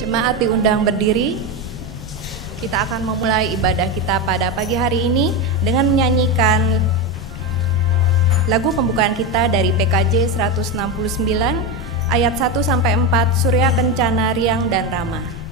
Jemaat diundang berdiri. Kita akan memulai ibadah kita pada pagi hari ini dengan menyanyikan lagu pembukaan kita dari PKJ 169 ayat 1 sampai 4, Surya Kencana Riang dan Rama.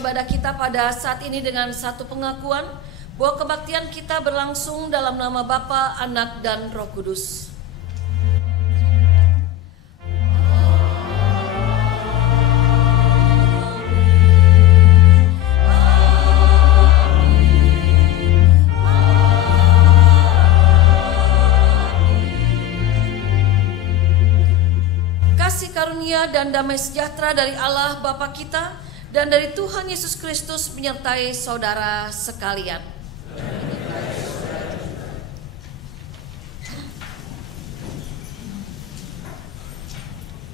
Ibadah kita pada saat ini dengan satu pengakuan bahwa kebaktian kita berlangsung dalam nama Bapa, Anak, dan Roh Kudus. Kasih karunia dan damai sejahtera dari Allah Bapa kita dan dari Tuhan Yesus Kristus menyertai saudara sekalian.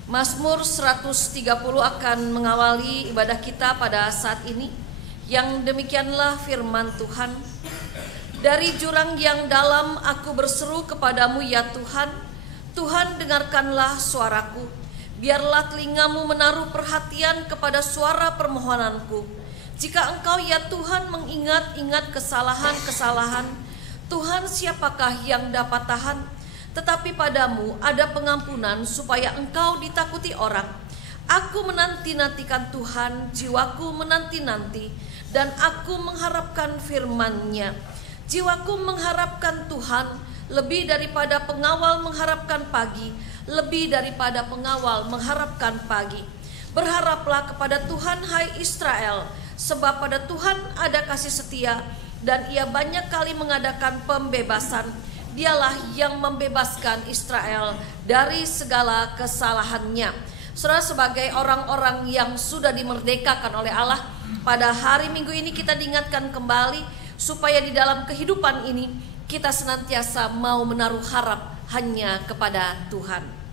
Mazmur 130 akan mengawali ibadah kita pada saat ini. Yang demikianlah firman Tuhan. Dari jurang yang dalam aku berseru kepadamu ya Tuhan. Tuhan, dengarkanlah suaraku. Biarlah telingamu menaruh perhatian kepada suara permohonanku. Jika engkau ya Tuhan mengingat-ingat kesalahan-kesalahan, Tuhan siapakah yang dapat tahan? Tetapi padamu ada pengampunan supaya engkau ditakuti orang. Aku menanti-nantikan Tuhan, jiwaku menanti-nanti, dan aku mengharapkan firman-Nya. Jiwaku mengharapkan Tuhan, lebih daripada pengawal mengharapkan pagi, lebih daripada pengawal mengharapkan pagi. Berharaplah kepada Tuhan, hai Israel, sebab pada Tuhan ada kasih setia, dan Ia banyak kali mengadakan pembebasan. Dialah yang membebaskan Israel dari segala kesalahannya. Saudara, sebagai orang-orang yang sudah dimerdekakan oleh Allah, pada hari Minggu ini kita diingatkan kembali supaya di dalam kehidupan ini kita senantiasa mau menaruh harap hanya kepada Tuhan.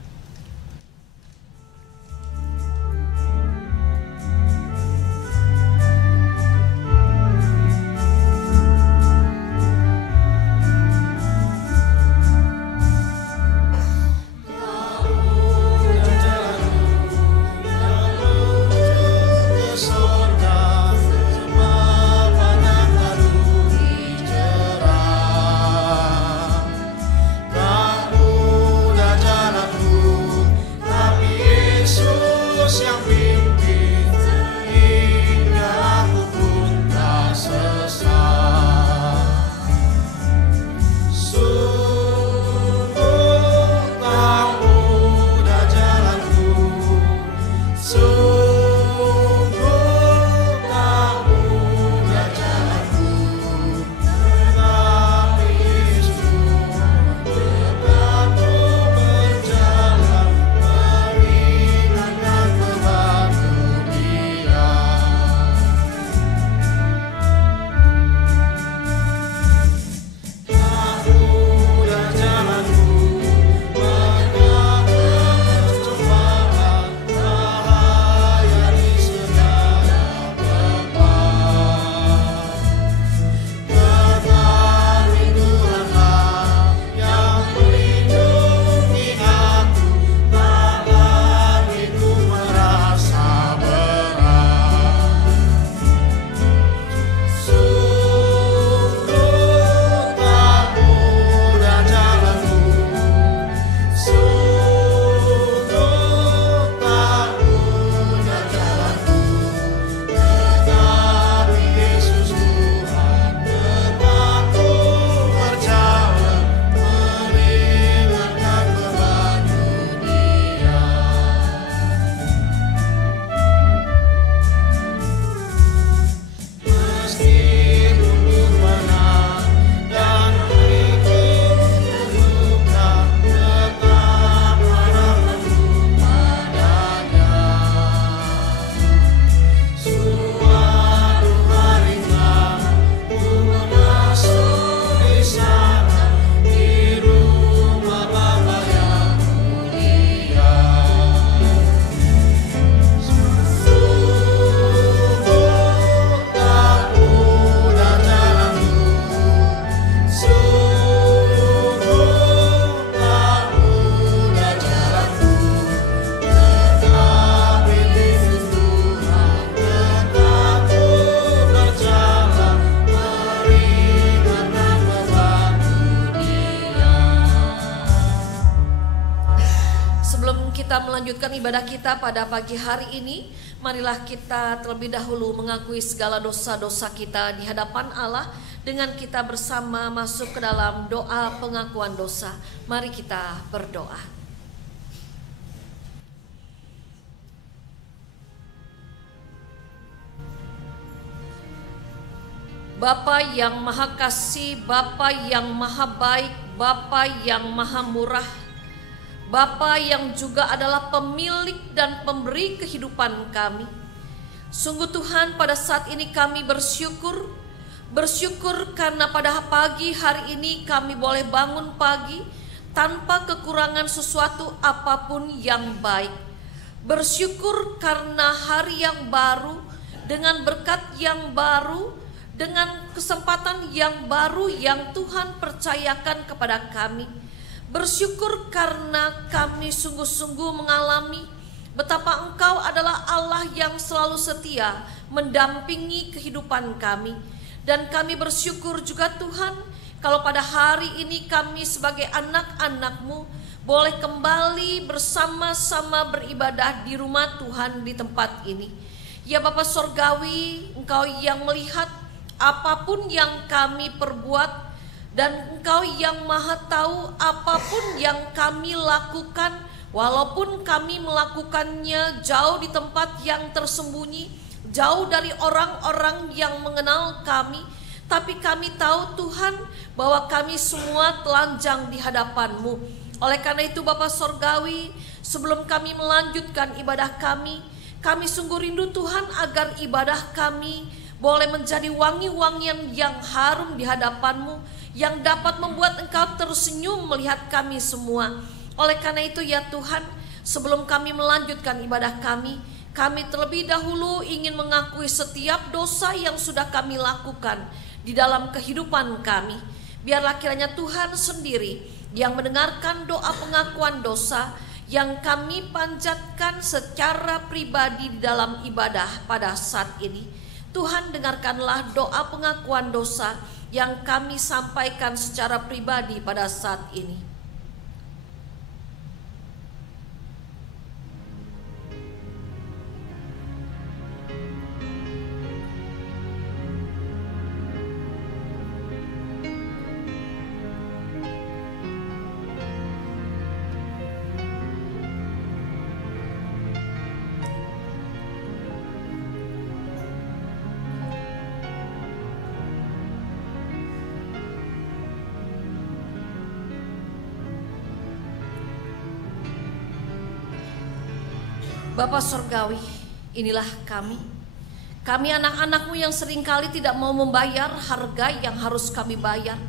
Melanjutkan ibadah kita pada pagi hari ini, marilah kita terlebih dahulu mengakui segala dosa-dosa kita di hadapan Allah dengan kita bersama masuk ke dalam doa pengakuan dosa. Mari kita berdoa. Bapa yang maha kasih, Bapa yang maha baik, Bapa yang maha murah, Bapa yang juga adalah pemilik dan pemberi kehidupan kami. Sungguh Tuhan, pada saat ini kami bersyukur karena pada pagi hari ini kami boleh bangun pagi tanpa kekurangan sesuatu apapun yang baik. Bersyukur karena hari yang baru, dengan berkat yang baru, dengan kesempatan yang baru yang Tuhan percayakan kepada kami. Bersyukur karena kami sungguh-sungguh mengalami betapa Engkau adalah Allah yang selalu setia mendampingi kehidupan kami. Dan kami bersyukur juga Tuhan, kalau pada hari ini kami sebagai anak-anak-Mu boleh kembali bersama-sama beribadah di rumah Tuhan di tempat ini. Ya Bapa Sorgawi, Engkau yang melihat apapun yang kami perbuat, dan Engkau yang maha tahu apapun yang kami lakukan, walaupun kami melakukannya jauh di tempat yang tersembunyi, jauh dari orang-orang yang mengenal kami. Tapi kami tahu Tuhan bahwa kami semua telanjang di hadapan-Mu. Oleh karena itu Bapa Sorgawi, sebelum kami melanjutkan ibadah kami sungguh rindu Tuhan agar ibadah kami boleh menjadi wangi-wangian yang harum di hadapan-Mu, yang dapat membuat Engkau tersenyum melihat kami semua. Oleh karena itu ya Tuhan, sebelum kami melanjutkan ibadah kami terlebih dahulu ingin mengakui setiap dosa yang sudah kami lakukan di dalam kehidupan kami. Biarlah kiranya Tuhan sendiri yang mendengarkan doa pengakuan dosa yang kami panjatkan secara pribadi di dalam ibadah pada saat ini. Tuhan, dengarkanlah doa pengakuan dosa yang kami sampaikan secara pribadi pada saat ini. Bapa Sorgawi, inilah kami anak-anak-Mu yang seringkali tidak mau membayar harga yang harus kami bayar.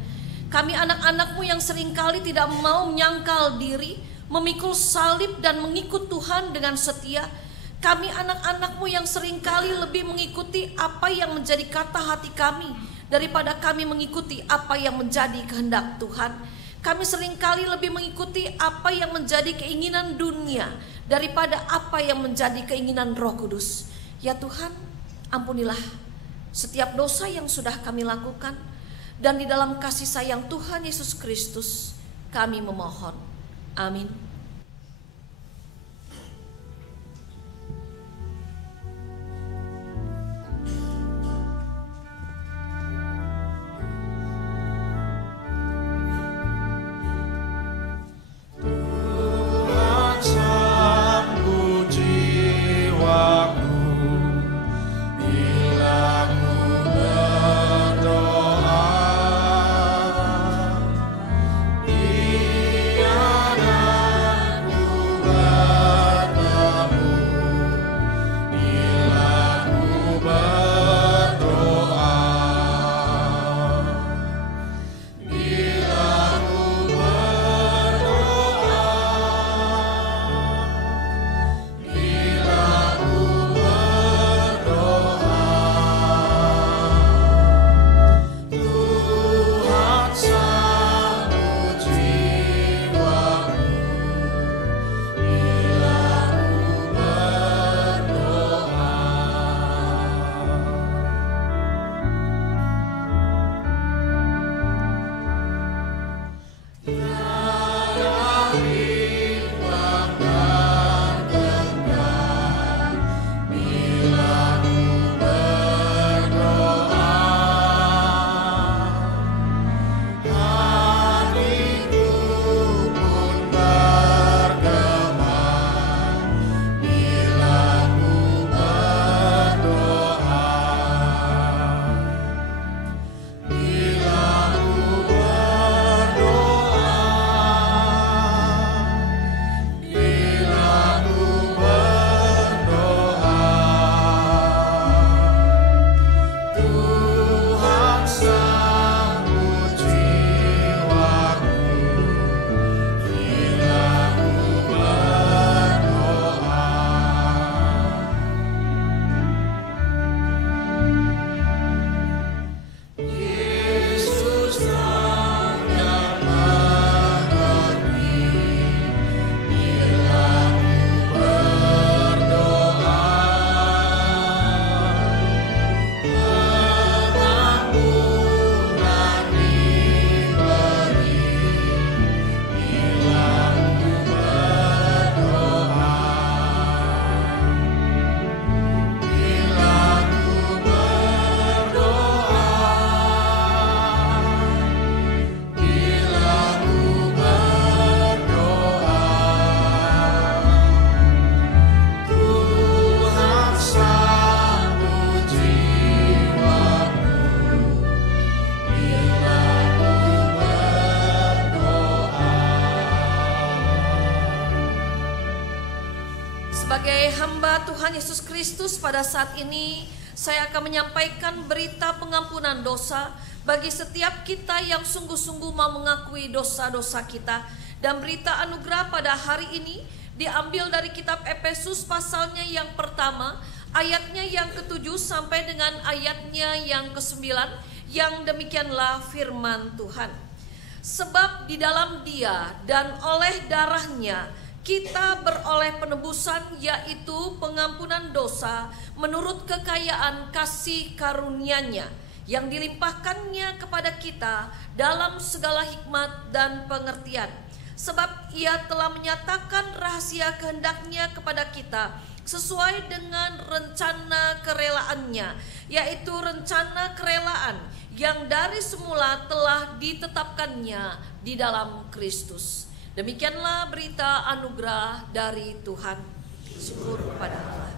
Kami anak-anak-Mu yang seringkali tidak mau menyangkal diri, memikul salib dan mengikut Tuhan dengan setia. Kami anak-anak-Mu yang seringkali lebih mengikuti apa yang menjadi kata hati kami daripada kami mengikuti apa yang menjadi kehendak Tuhan. Kami seringkali lebih mengikuti apa yang menjadi keinginan dunia daripada apa yang menjadi keinginan Roh Kudus. Ya Tuhan, ampunilah setiap dosa yang sudah kami lakukan, dan di dalam kasih sayang Tuhan Yesus Kristus kami memohon. Amin. Tiada Sebagai hamba Tuhan Yesus Kristus pada saat ini, saya akan menyampaikan berita pengampunan dosa bagi setiap kita yang sungguh-sungguh mau mengakui dosa-dosa kita. Dan berita anugerah pada hari ini diambil dari kitab Efesus pasalnya yang pertama, ayatnya yang ke-7 sampai dengan ayatnya yang ke-9, yang demikianlah firman Tuhan. Sebab di dalam Dia dan oleh darahnya kita beroleh penebusan, yaitu pengampunan dosa menurut kekayaan kasih karunia-Nya yang dilimpahkannya kepada kita dalam segala hikmat dan pengertian. Sebab Ia telah menyatakan rahasia kehendak-Nya kepada kita sesuai dengan rencana kerelaannya, yaitu rencana kerelaan yang dari semula telah ditetapkannya di dalam Kristus. Demikianlah berita anugerah dari Tuhan. Syukur kepada Allah.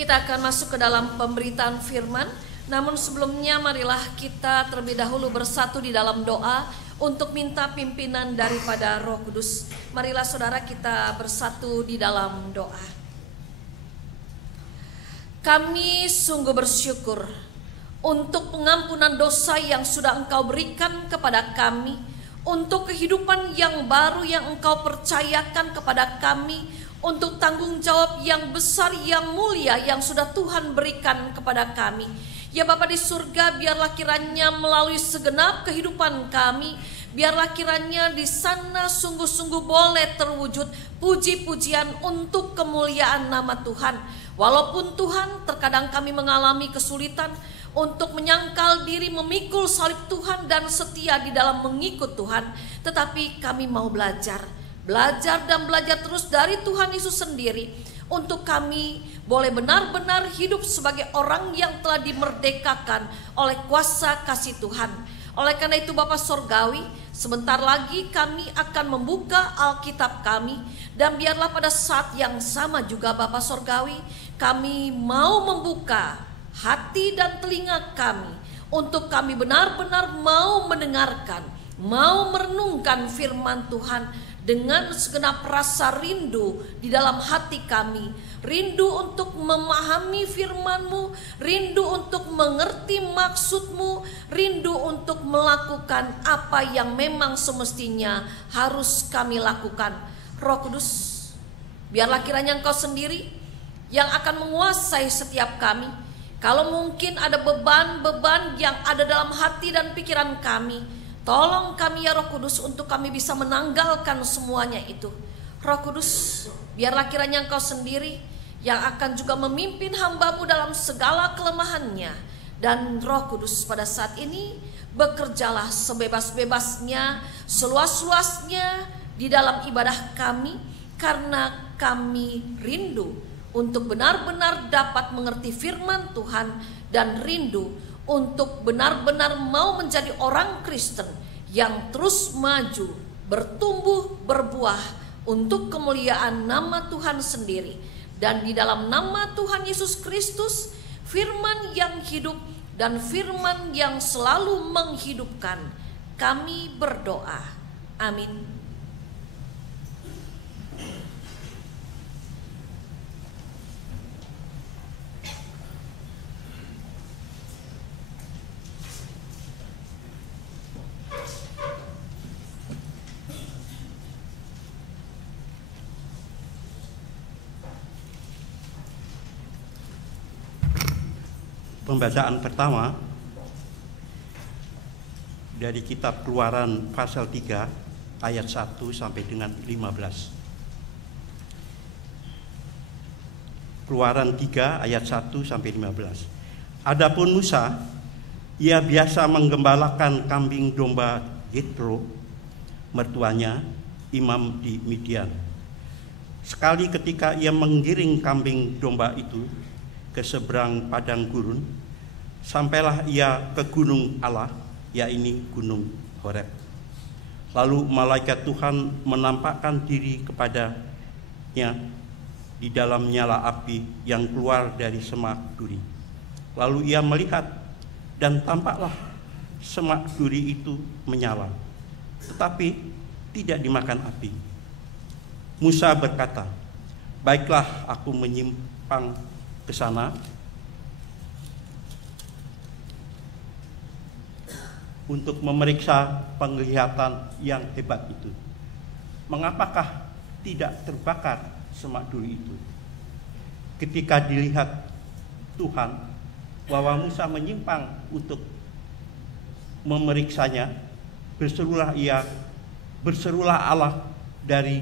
Kita akan masuk ke dalam pemberitaan firman. Namun sebelumnya marilah kita terlebih dahulu bersatu di dalam doa untuk minta pimpinan daripada Roh Kudus. Marilah saudara kita bersatu di dalam doa. Kami sungguh bersyukur untuk pengampunan dosa yang sudah Engkau berikan kepada kami, untuk kehidupan yang baru yang Engkau percayakan kepada kami, untuk tanggung jawab yang besar, yang mulia yang sudah Tuhan berikan kepada kami. Ya Bapa di surga, biarlah kiranya melalui segenap kehidupan kami, biarlah kiranya di sana sungguh-sungguh boleh terwujud puji-pujian untuk kemuliaan nama Tuhan. Walaupun Tuhan terkadang kami mengalami kesulitan untuk menyangkal diri, memikul salib Tuhan dan setia di dalam mengikut Tuhan, tetapi kami mau belajar dan belajar terus dari Tuhan Yesus sendiri, untuk kami boleh benar-benar hidup sebagai orang yang telah dimerdekakan oleh kuasa kasih Tuhan. Oleh karena itu Bapa Sorgawi, sebentar lagi kami akan membuka Alkitab kami, dan biarlah pada saat yang sama juga Bapa Sorgawi, kami mau membuka hati dan telinga kami, untuk kami benar-benar mau mendengarkan, mau merenungkan firman Tuhan dengan segenap rasa rindu di dalam hati kami. Rindu untuk memahami firman-Mu, rindu untuk mengerti maksud-Mu, rindu untuk melakukan apa yang memang semestinya harus kami lakukan. Roh Kudus, biarlah kiranya Engkau sendiri yang akan menguasai setiap kami. Kalau mungkin ada beban-beban yang ada dalam hati dan pikiran kami, tolong kami ya Roh Kudus untuk kami bisa menanggalkan semuanya itu. Roh Kudus, biarlah kiranya Engkau sendiri yang akan juga memimpin hamba-Mu dalam segala kelemahannya. Dan Roh Kudus pada saat ini bekerjalah sebebas-bebasnya, seluas-luasnya di dalam ibadah kami, karena kami rindu untuk benar-benar dapat mengerti firman Tuhan, dan rindu untuk benar-benar mau menjadi orang Kristen yang terus maju, bertumbuh, berbuah untuk kemuliaan nama Tuhan sendiri. Dan di dalam nama Tuhan Yesus Kristus, firman yang hidup dan firman yang selalu menghidupkan, kami berdoa. Amin. Pembacaan pertama dari kitab Keluaran pasal 3 ayat 1 sampai dengan 15. Keluaran 3 ayat 1 sampai 15. Adapun Musa, ia biasa menggembalakan kambing domba Yetro, mertuanya, imam di Midian. Sekali ketika ia menggiring kambing domba itu ke seberang padang gurun, sampailah ia ke gunung Allah, yaitu gunung Horeb. Lalu malaikat Tuhan menampakkan diri kepadanya di dalam nyala api yang keluar dari semak duri. Lalu ia melihat, dan tampaklah semak duri itu menyala, tetapi tidak dimakan api. Musa berkata, "Baiklah, aku menyimpang ke sana untuk memeriksa penglihatan yang hebat itu. Mengapakah tidak terbakar semak duri itu?" Ketika dilihat Tuhan bahwa Musa menyimpang untuk memeriksanya, berserulah Allah dari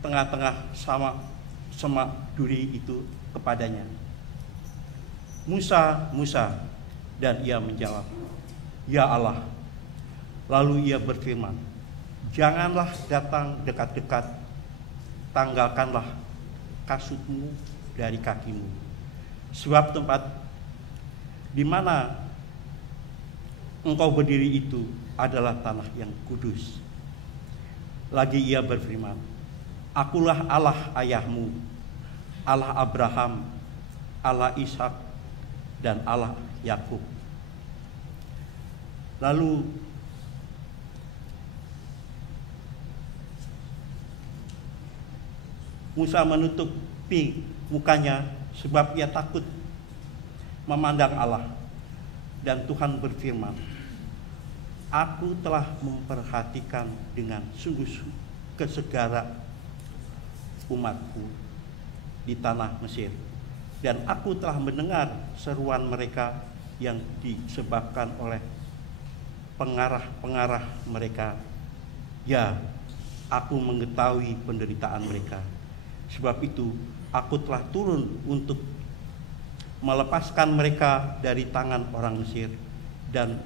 tengah-tengah semak duri itu kepadanya, "Musa, Musa." Dan ia menjawab, "Ya Allah." Lalu ia berfirman, "Janganlah datang dekat-dekat, tanggalkanlah kasutmu dari kakimu, sebab tempat di mana engkau berdiri itu adalah tanah yang kudus." Lagi ia berfirman, "Akulah Allah ayahmu, Allah Abraham, Allah Ishak, dan Allah Yakub." Lalu Musa menutupi mukanya sebab ia takut memandang Allah, dan Tuhan berfirman, "Aku telah memperhatikan dengan sungguh-sungguh ke segala umatku di tanah Mesir, dan aku telah mendengar seruan mereka yang disebabkan oleh pengarah-pengarah mereka. Ya, aku mengetahui penderitaan mereka. Sebab itu aku telah turun untuk melepaskan mereka dari tangan orang Mesir dan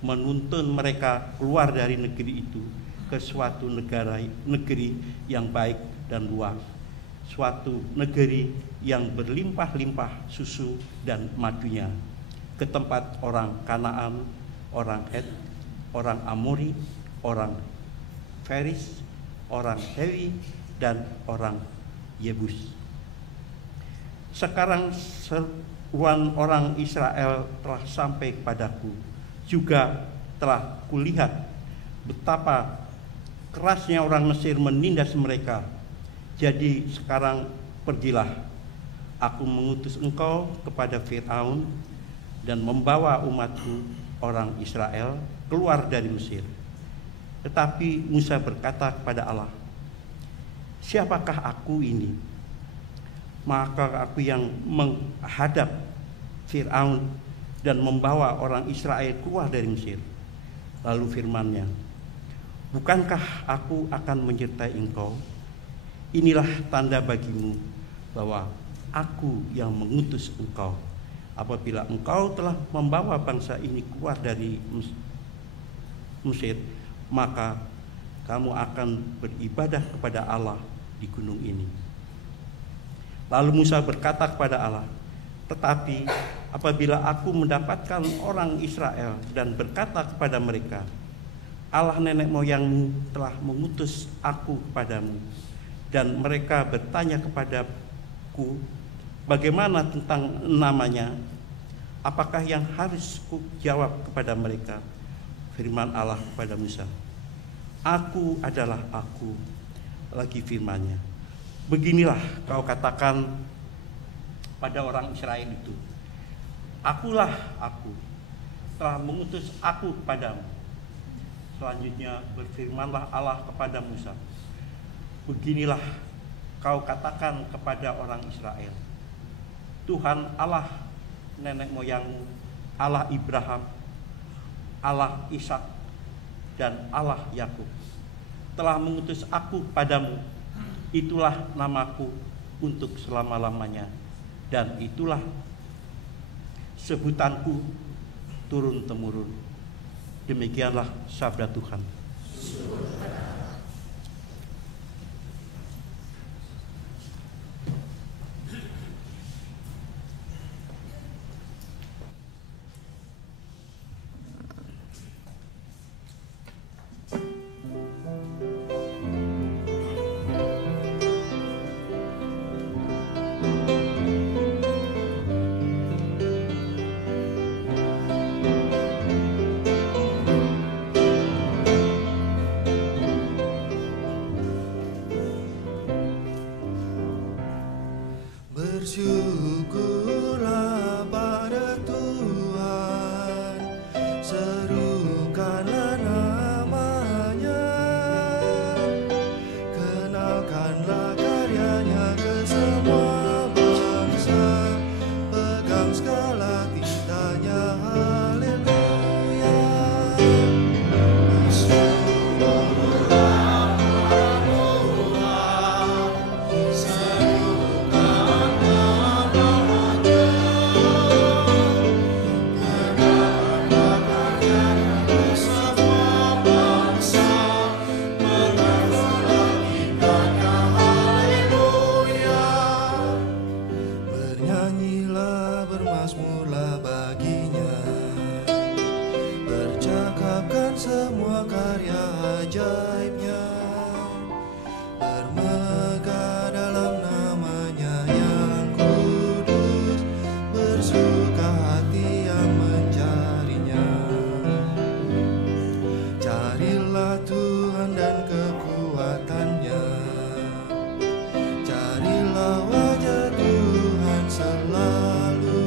menuntun mereka keluar dari negeri itu ke suatu negeri yang baik dan luas, suatu negeri yang berlimpah-limpah susu dan madunya, ke tempat orang Kanaan, orang Het, orang Amori, orang Feris, orang Hewi, dan orang Yebus. Sekarang seruan orang Israel telah sampai kepadaku, juga telah kulihat betapa kerasnya orang Mesir menindas mereka. Jadi sekarang pergilah, aku mengutus engkau kepada Fir'aun dan membawa umatku orang Israel keluar dari Mesir." Tetapi Musa berkata kepada Allah, "Siapakah aku ini? Maka aku yang menghadap Fir'aun dan membawa orang Israel keluar dari Mesir." Lalu firman-Nya, "Bukankah aku akan menyertai engkau? Inilah tanda bagimu bahwa aku yang mengutus engkau. Apabila engkau telah membawa bangsa ini keluar dari Mesir, maka kamu akan beribadah kepada Allah di gunung ini." Lalu Musa berkata kepada Allah, "Tetapi apabila aku mendapatkan orang Israel dan berkata kepada mereka, Allah nenek moyangmu telah mengutus aku kepadamu, dan mereka bertanya kepadaku, bagaimana tentang namanya? Apakah yang harus ku jawab kepada mereka?" Firman Allah kepada Musa, "Aku adalah aku." Lagi firman-Nya, "Beginilah kau katakan pada orang Israel itu, Akulah aku, telah mengutus aku kepadamu." Selanjutnya berfirmanlah Allah kepada Musa, "Beginilah kau katakan kepada orang Israel, Tuhan Allah nenek moyangmu, Allah Ibrahim, Allah Ishak, dan Allah Yakub telah mengutus aku padamu. Itulah namaku untuk selama-lamanya, dan itulah sebutanku turun-temurun." Demikianlah sabda Tuhan. Bersyukurlah pada Tuhan, serukanlah nama-Nya, kenalkanlah karya-Nya ke semua bangsa, pegang segala titanya, haleluya. Bersyukurlah pada Tuhan, bernyanyilah, bermazmurlah baginya, bercakapkan semua karya ajaib-Nya, bermegah dalam nama-Nya yang kudus, bersuka hati yang mencari-Nya. Carilah Tuhan dan kekuatan-Nya, carilah wajah Tuhan selalu,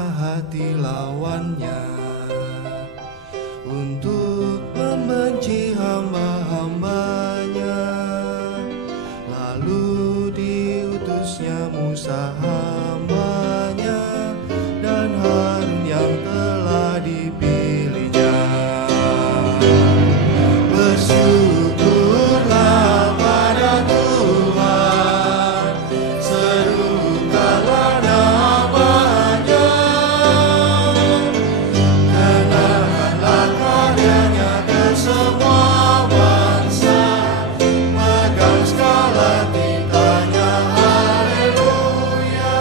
suka hati lawannya, untuk membenci hamba-hambanya. Lalu diutusnya Musa hambanya dan Harun yang telah dipilihnya. Bersyukurlah pada Tuhan, serukanlah namanya, kenangkanlah karyanya ke semua bangsa, pegang skala titanya, haleluya.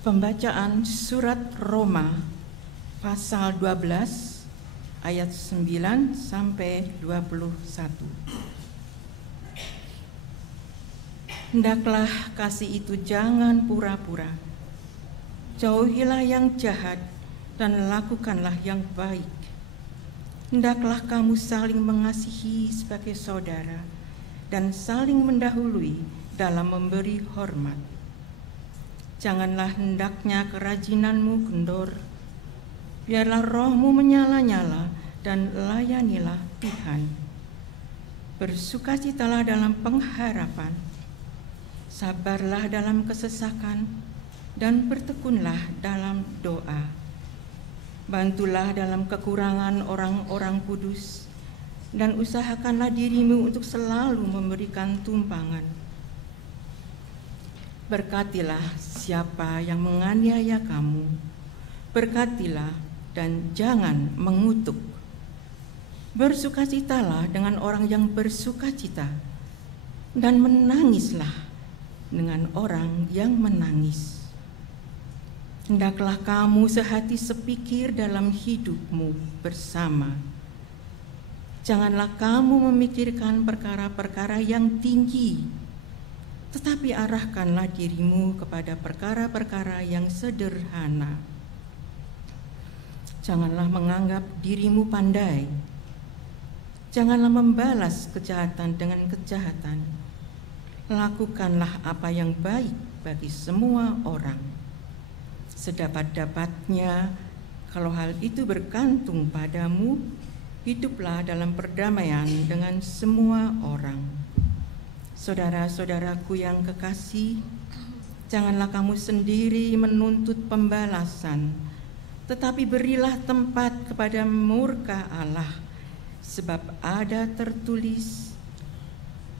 Pembacaan surat Roma pasal 12 ayat 9 sampai 21. Hendaklah kasih itu jangan pura-pura. Jauhilah yang jahat dan lakukanlah yang baik. Hendaklah kamu saling mengasihi sebagai saudara dan saling mendahului dalam memberi hormat. Janganlah hendaknya kerajinanmu kendor. Biarlah rohmu menyala-nyala dan layanilah Tuhan. Bersukacitalah dalam pengharapan. Sabarlah dalam kesesakan dan bertekunlah dalam doa. Bantulah dalam kekurangan orang-orang kudus dan usahakanlah dirimu untuk selalu memberikan tumpangan. Berkatilah siapa yang menganiaya kamu, berkatilah dan jangan mengutuk. Bersukacitalah dengan orang yang bersukacita, dan menangislah dengan orang yang menangis. Hendaklah kamu sehati sepikir dalam hidupmu bersama. Janganlah kamu memikirkan perkara-perkara yang tinggi, tetapi arahkanlah dirimu kepada perkara-perkara yang sederhana. Janganlah menganggap dirimu pandai. Janganlah membalas kejahatan dengan kejahatan. Lakukanlah apa yang baik bagi semua orang. Sedapat-dapatnya, kalau hal itu bergantung padamu, hiduplah dalam perdamaian dengan semua orang. Saudara-saudaraku yang kekasih, janganlah kamu sendiri menuntut pembalasan, tetapi berilah tempat kepada murka Allah, sebab ada tertulis,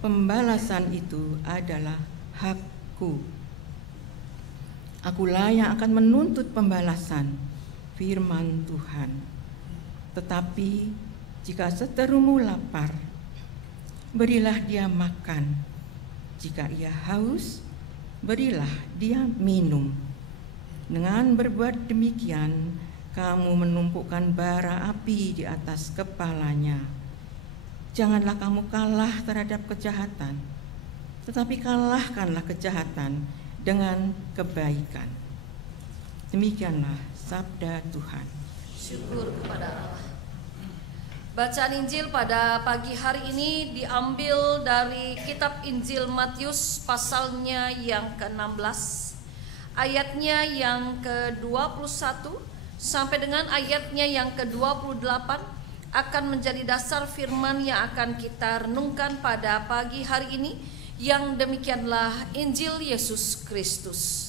pembalasan itu adalah hakku. Akulah yang akan menuntut pembalasan, firman Tuhan. Tetapi jika seterumu lapar, berilah dia makan. Jika ia haus, berilah dia minum. Dengan berbuat demikian, kamu menumpukan bara api di atas kepalanya. Janganlah kamu kalah terhadap kejahatan, tetapi kalahkanlah kejahatan dengan kebaikan. Demikianlah sabda Tuhan. Syukur kepada Allah. Bacaan Injil pada pagi hari ini diambil dari kitab Injil Matius pasalnya yang ke-16, ayatnya yang ke-21 sampai dengan ayatnya yang ke-28 akan menjadi dasar firman yang akan kita renungkan pada pagi hari ini, yang demikianlah Injil Yesus Kristus.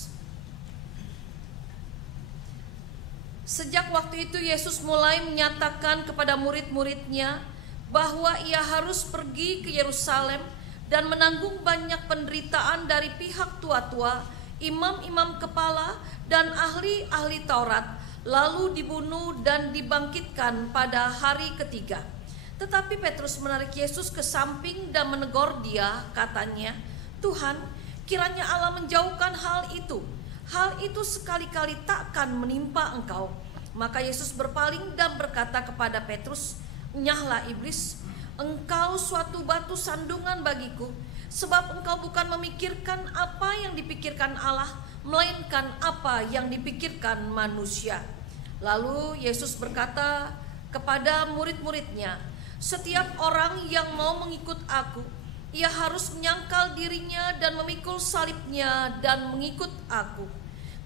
Sejak waktu itu Yesus mulai menyatakan kepada murid-muridnya bahwa ia harus pergi ke Yerusalem dan menanggung banyak penderitaan dari pihak tua-tua, imam-imam kepala, dan ahli-ahli Taurat, lalu dibunuh dan dibangkitkan pada hari ketiga. Tetapi Petrus menarik Yesus ke samping dan menegur dia, katanya, "Tuhan, kiranya Allah menjauhkan hal itu. Hal itu sekali-kali takkan menimpa engkau." Maka Yesus berpaling dan berkata kepada Petrus, "Nyahlah iblis, engkau suatu batu sandungan bagiku, sebab engkau bukan memikirkan apa yang dipikirkan Allah, melainkan apa yang dipikirkan manusia. Lalu Yesus berkata kepada murid-muridnya, "Setiap orang yang mau mengikut aku, ia harus menyangkal dirinya dan memikul salibnya dan mengikut aku.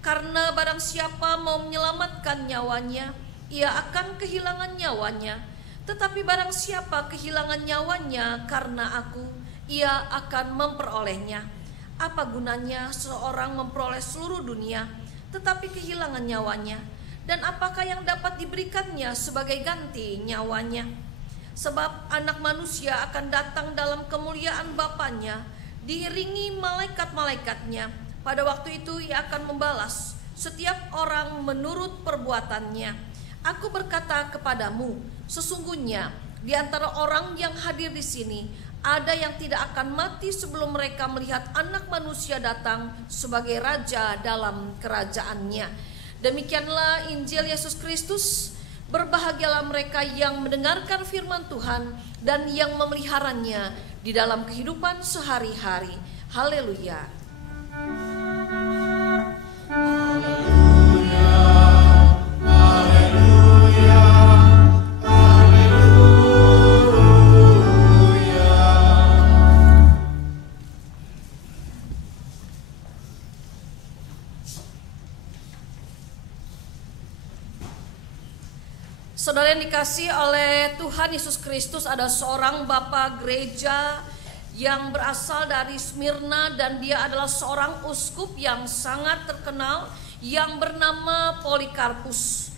Karena barang siapa mau menyelamatkan nyawanya, ia akan kehilangan nyawanya. Tetapi barang siapa kehilangan nyawanya karena aku, ia akan memperolehnya. Apa gunanya seorang memperoleh seluruh dunia, tetapi kehilangan nyawanya? Dan apakah yang dapat diberikannya sebagai ganti nyawanya? Sebab anak manusia akan datang dalam kemuliaan Bapanya, diiringi malaikat-malaikatnya. Pada waktu itu ia akan membalas setiap orang menurut perbuatannya. Aku berkata kepadamu, sesungguhnya di antara orang yang hadir di sini, ada yang tidak akan mati sebelum mereka melihat Anak Manusia datang sebagai Raja dalam kerajaannya." Demikianlah Injil Yesus Kristus. Berbahagialah mereka yang mendengarkan firman Tuhan dan yang memeliharanya di dalam kehidupan sehari-hari. Haleluya. Saudara yang dikasihi oleh Tuhan Yesus Kristus, ada seorang bapak gereja yang berasal dari Smyrna dan dia adalah seorang uskup yang sangat terkenal yang bernama Polikarpus.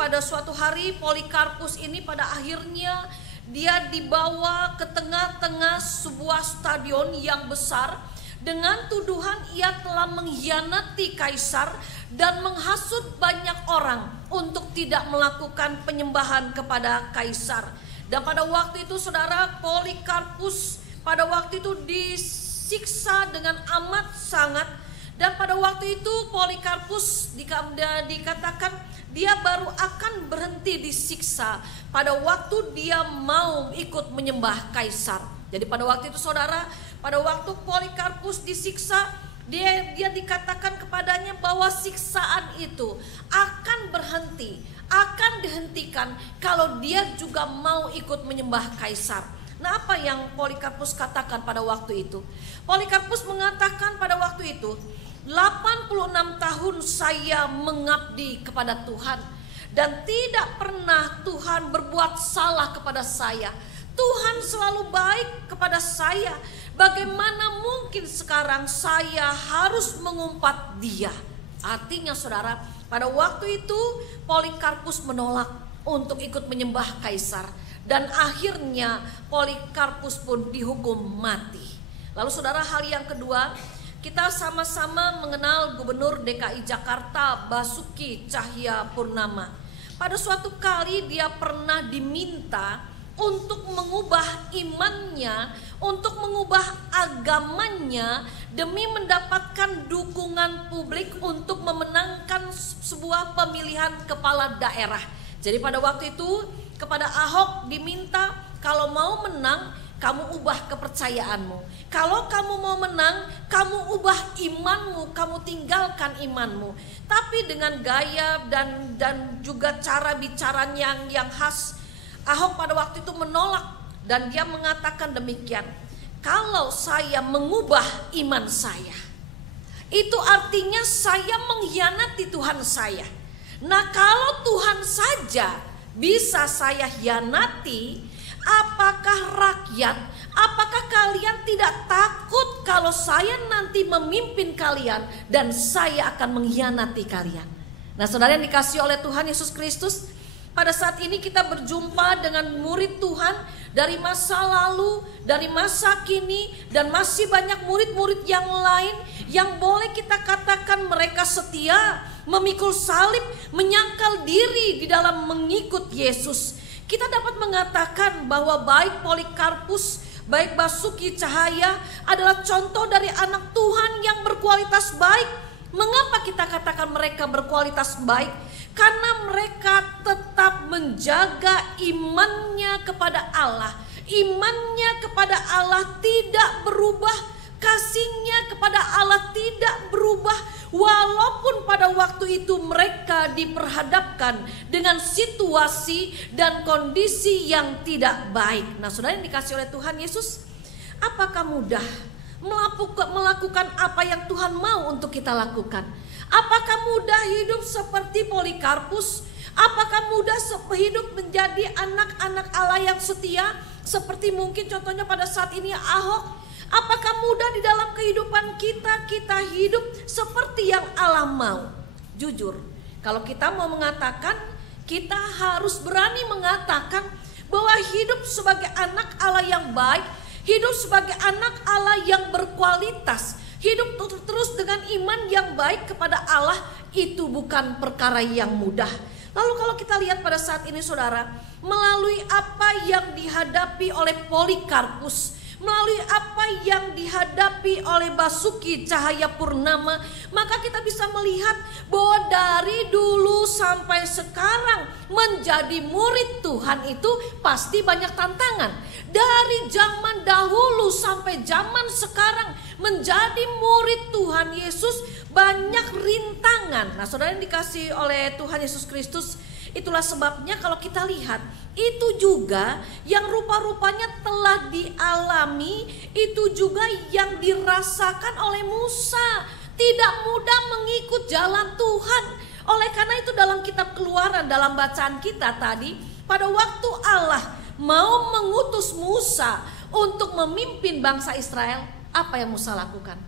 Pada suatu hari Polikarpus ini pada akhirnya dia dibawa ke tengah-tengah sebuah stadion yang besar dengan tuduhan ia telah mengkhianati kaisar dan menghasut banyak orang untuk tidak melakukan penyembahan kepada kaisar. Dan pada waktu itu saudara, Polikarpus pada waktu itu disiksa dengan amat sangat. Dan pada waktu itu Polikarpus dikatakan dia baru akan berhenti disiksa pada waktu dia mau ikut menyembah kaisar. Jadi pada waktu itu saudara, pada waktu Polikarpus disiksa, dia dikatakan kepadanya bahwa siksaan itu akan berhenti, akan dihentikan kalau dia juga mau ikut menyembah kaisar. Nah, apa yang Polikarpus katakan pada waktu itu? Polikarpus mengatakan pada waktu itu, 86 tahun saya mengabdi kepada Tuhan dan tidak pernah Tuhan berbuat salah kepada saya. Tuhan selalu baik kepada saya. Bagaimana mungkin sekarang saya harus mengumpat dia? Artinya saudara, pada waktu itu Polikarpus menolak untuk ikut menyembah kaisar. Dan akhirnya Polikarpus pun dihukum mati. Lalu saudara, hal yang kedua, kita sama-sama mengenal Gubernur DKI Jakarta Basuki Cahayapurnama. Pada suatu kali dia pernah diminta untuk mengubah imannya, untuk mengubah agamanya demi mendapatkan dukungan publik untuk memenangkan sebuah pemilihan kepala daerah. Jadi pada waktu itu kepada Ahok diminta, kalau mau menang kamu ubah kepercayaanmu. Kalau kamu mau menang, kamu ubah imanmu, kamu tinggalkan imanmu. Tapi dengan gaya dan juga cara bicaranya yang khas, Ahok pada waktu itu menolak dan dia mengatakan demikian, kalau saya mengubah iman saya, itu artinya saya mengkhianati Tuhan saya. Nah, kalau Tuhan saja bisa saya hianati, apakah rakyat, apakah kalian tidak takut kalau saya nanti memimpin kalian dan saya akan mengkhianati kalian? Nah, saudara yang dikasihi oleh Tuhan Yesus Kristus, pada saat ini kita berjumpa dengan murid Tuhan dari masa lalu, dari masa kini, dan masih banyak murid-murid yang lain yang boleh kita katakan mereka setia, memikul salib, menyangkal diri di dalam mengikut Yesus. Kita dapat mengatakan bahwa baik Polikarpus, baik Basuki Cahaya adalah contoh dari anak Tuhan yang berkualitas baik. Mengapa kita katakan mereka berkualitas baik? Karena mereka tetap menjaga imannya kepada Allah. Imannya kepada Allah tidak berubah kasihnya kepada Allah tidak berubah walaupun pada waktu itu mereka diperhadapkan dengan situasi dan kondisi yang tidak baik. Nah, saudara yang dikasih oleh Tuhan Yesus, apakah mudah melakukan apa yang Tuhan mau untuk kita lakukan? Apakah mudah hidup seperti Polikarpus? Apakah mudah hidup menjadi anak-anak Allah yang setia? Seperti mungkin contohnya pada saat ini Ahok. Apakah mudah di dalam kehidupan kita hidup seperti yang Allah mau? Jujur, kalau kita mau mengatakan, kita harus berani mengatakan bahwa hidup sebagai anak Allah yang baik, hidup sebagai anak Allah yang berkualitas, hidup terus dengan iman yang baik kepada Allah, itu bukan perkara yang mudah. Lalu kalau kita lihat pada saat ini saudara, melalui apa yang dihadapi oleh Polikarpus, melalui apa yang dihadapi oleh Basuki Cahayapurnama, maka kita bisa melihat bahwa dari dulu sampai sekarang menjadi murid Tuhan itu pasti banyak tantangan. Dari zaman dahulu sampai zaman sekarang menjadi murid Tuhan Yesus banyak rintangan. Nah, saudara yang dikasih oleh Tuhan Yesus Kristus, itulah sebabnya kalau kita lihat, itu juga yang rupa-rupanya telah dialami, itu juga yang dirasakan oleh Musa. Tidak mudah mengikut jalan Tuhan. Oleh karena itu dalam kitab Keluaran, dalam bacaan kita tadi, pada waktu Allah mau mengutus Musa untuk memimpin bangsa Israel, apa yang Musa lakukan?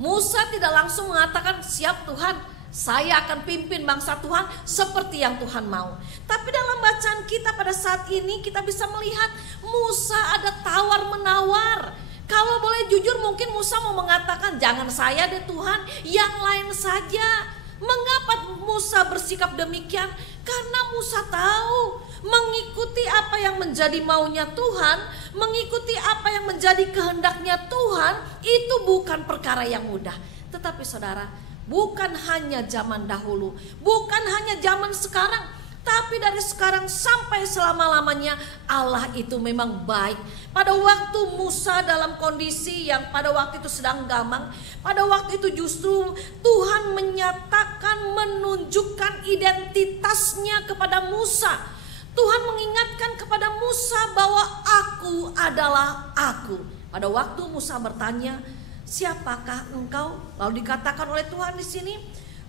Musa tidak langsung mengatakan, siap Tuhan, saya akan pimpin bangsa Tuhan seperti yang Tuhan mau. Tapi dalam bacaan kita pada saat ini kita bisa melihat Musa ada tawar-menawar. Kalau boleh jujur mungkin Musa mau mengatakan, jangan saya deh Tuhan, yang lain saja. Mengapa Musa bersikap demikian? Karena Musa tahu mengikuti apa yang menjadi maunya Tuhan, mengikuti apa yang menjadi kehendaknya Tuhan, itu bukan perkara yang mudah. Tetapi saudara, bukan hanya zaman dahulu, bukan hanya zaman sekarang, tapi dari sekarang sampai selama-lamanya Allah itu memang baik. Pada waktu Musa dalam kondisi yang pada waktu itu sedang gamang, pada waktu itu justru Tuhan menyatakan, menunjukkan identitasnya kepada Musa. Tuhan mengingatkan kepada Musa bahwa aku adalah aku. Pada waktu Musa bertanya, siapakah engkau? Lalu dikatakan oleh Tuhan di sini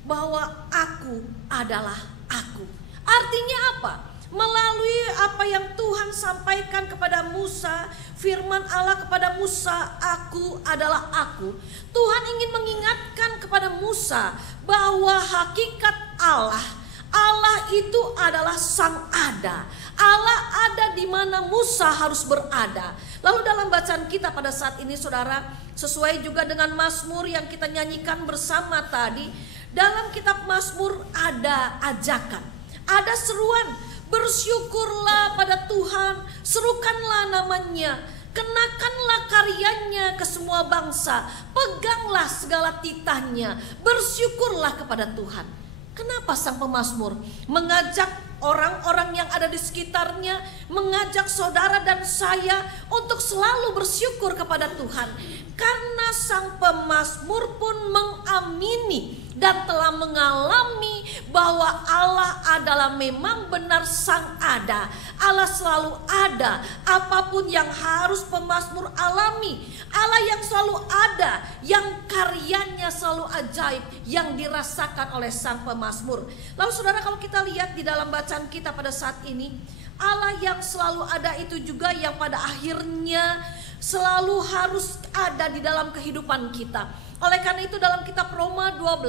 bahwa aku adalah aku. Artinya apa? Melalui apa yang Tuhan sampaikan kepada Musa, firman Allah kepada Musa, aku adalah aku. Tuhan ingin mengingatkan kepada Musa bahwa hakikat Allah itu adalah sang ada. Allah ada di mana Musa harus berada. Lalu dalam bacaan kita pada saat ini saudara, sesuai juga dengan Mazmur yang kita nyanyikan bersama tadi, dalam kitab Mazmur ada ajakan, ada seruan, bersyukurlah pada Tuhan, serukanlah namanya, kenakanlah karyanya ke semua bangsa, peganglah segala titahnya, bersyukurlah kepada Tuhan. Kenapa sang pemazmur mengajak orang-orang yang ada di sekitarnya, mengajak saudara dan saya untuk selalu bersyukur kepada Tuhan? Karena sang pemazmur pun mengamini dan telah mengalami bahwa Allah adalah memang benar sang ada. Allah selalu ada, apapun yang harus pemazmur alami. Allah yang selalu ada, yang karyanya selalu ajaib, yang dirasakan oleh sang pemazmur. Lalu saudara, kalau kita lihat di dalam bacaan kita pada saat ini, Allah yang selalu ada itu juga yang pada akhirnya selalu harus ada di dalam kehidupan kita. Oleh karena itu dalam kitab Roma 12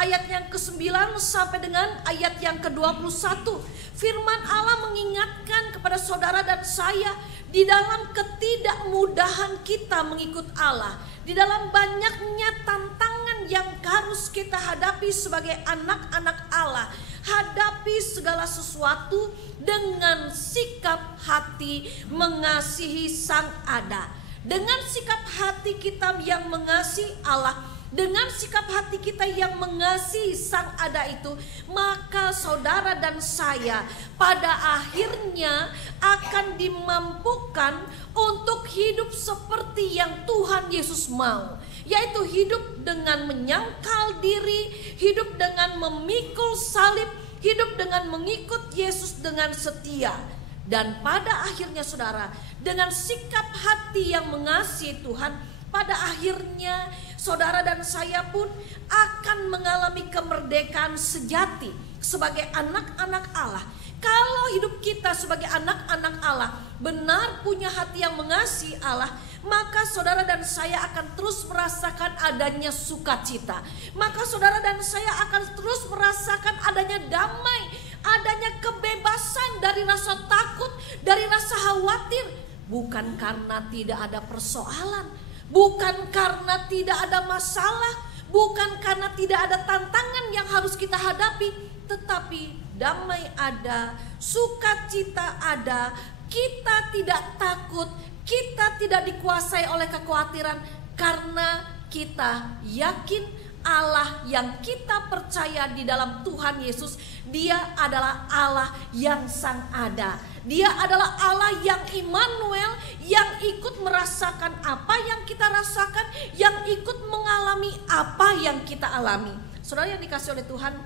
ayat yang ke-9 sampai dengan ayat yang ke-21, firman Allah mengingatkan kepada saudara dan saya di dalam ketidakmudahan kita mengikut Allah, di dalam banyaknya tantangan yang harus kita hadapi sebagai anak-anak Allah. Hadapi segala sesuatu dengan sikap hati mengasihi sang ada. Dengan sikap hati kita yang mengasihi Allah, dengan sikap hati kita yang mengasihi Sang Ada itu, maka saudara dan saya pada akhirnya akan dimampukan untuk hidup seperti yang Tuhan Yesus mau, yaitu hidup dengan menyangkal diri, hidup dengan memikul salib, hidup dengan mengikut Yesus dengan setia. Dan pada akhirnya saudara, dengan sikap hati yang mengasihi Tuhan, pada akhirnya saudara dan saya pun akan mengalami kemerdekaan sejati sebagai anak-anak Allah. Kalau hidup kita sebagai anak-anak Allah benar punya hati yang mengasihi Allah, maka saudara dan saya akan terus merasakan adanya sukacita. Maka saudara dan saya akan terus merasakan adanya damai, adanya kebebasan dari rasa takut, dari rasa khawatir. Bukan karena tidak ada persoalan, bukan karena tidak ada masalah, bukan karena tidak ada tantangan yang harus kita hadapi, tetapi damai ada, sukacita ada, kita tidak takut, kita tidak dikuasai oleh kekhawatiran, karena kita yakin Allah yang kita percaya di dalam Tuhan Yesus, Dia adalah Allah yang Sang Ada. Dia adalah Allah yang Immanuel, yang ikut merasakan apa yang kita rasakan, yang ikut mengalami apa yang kita alami. Saudara yang dikasihi oleh Tuhan,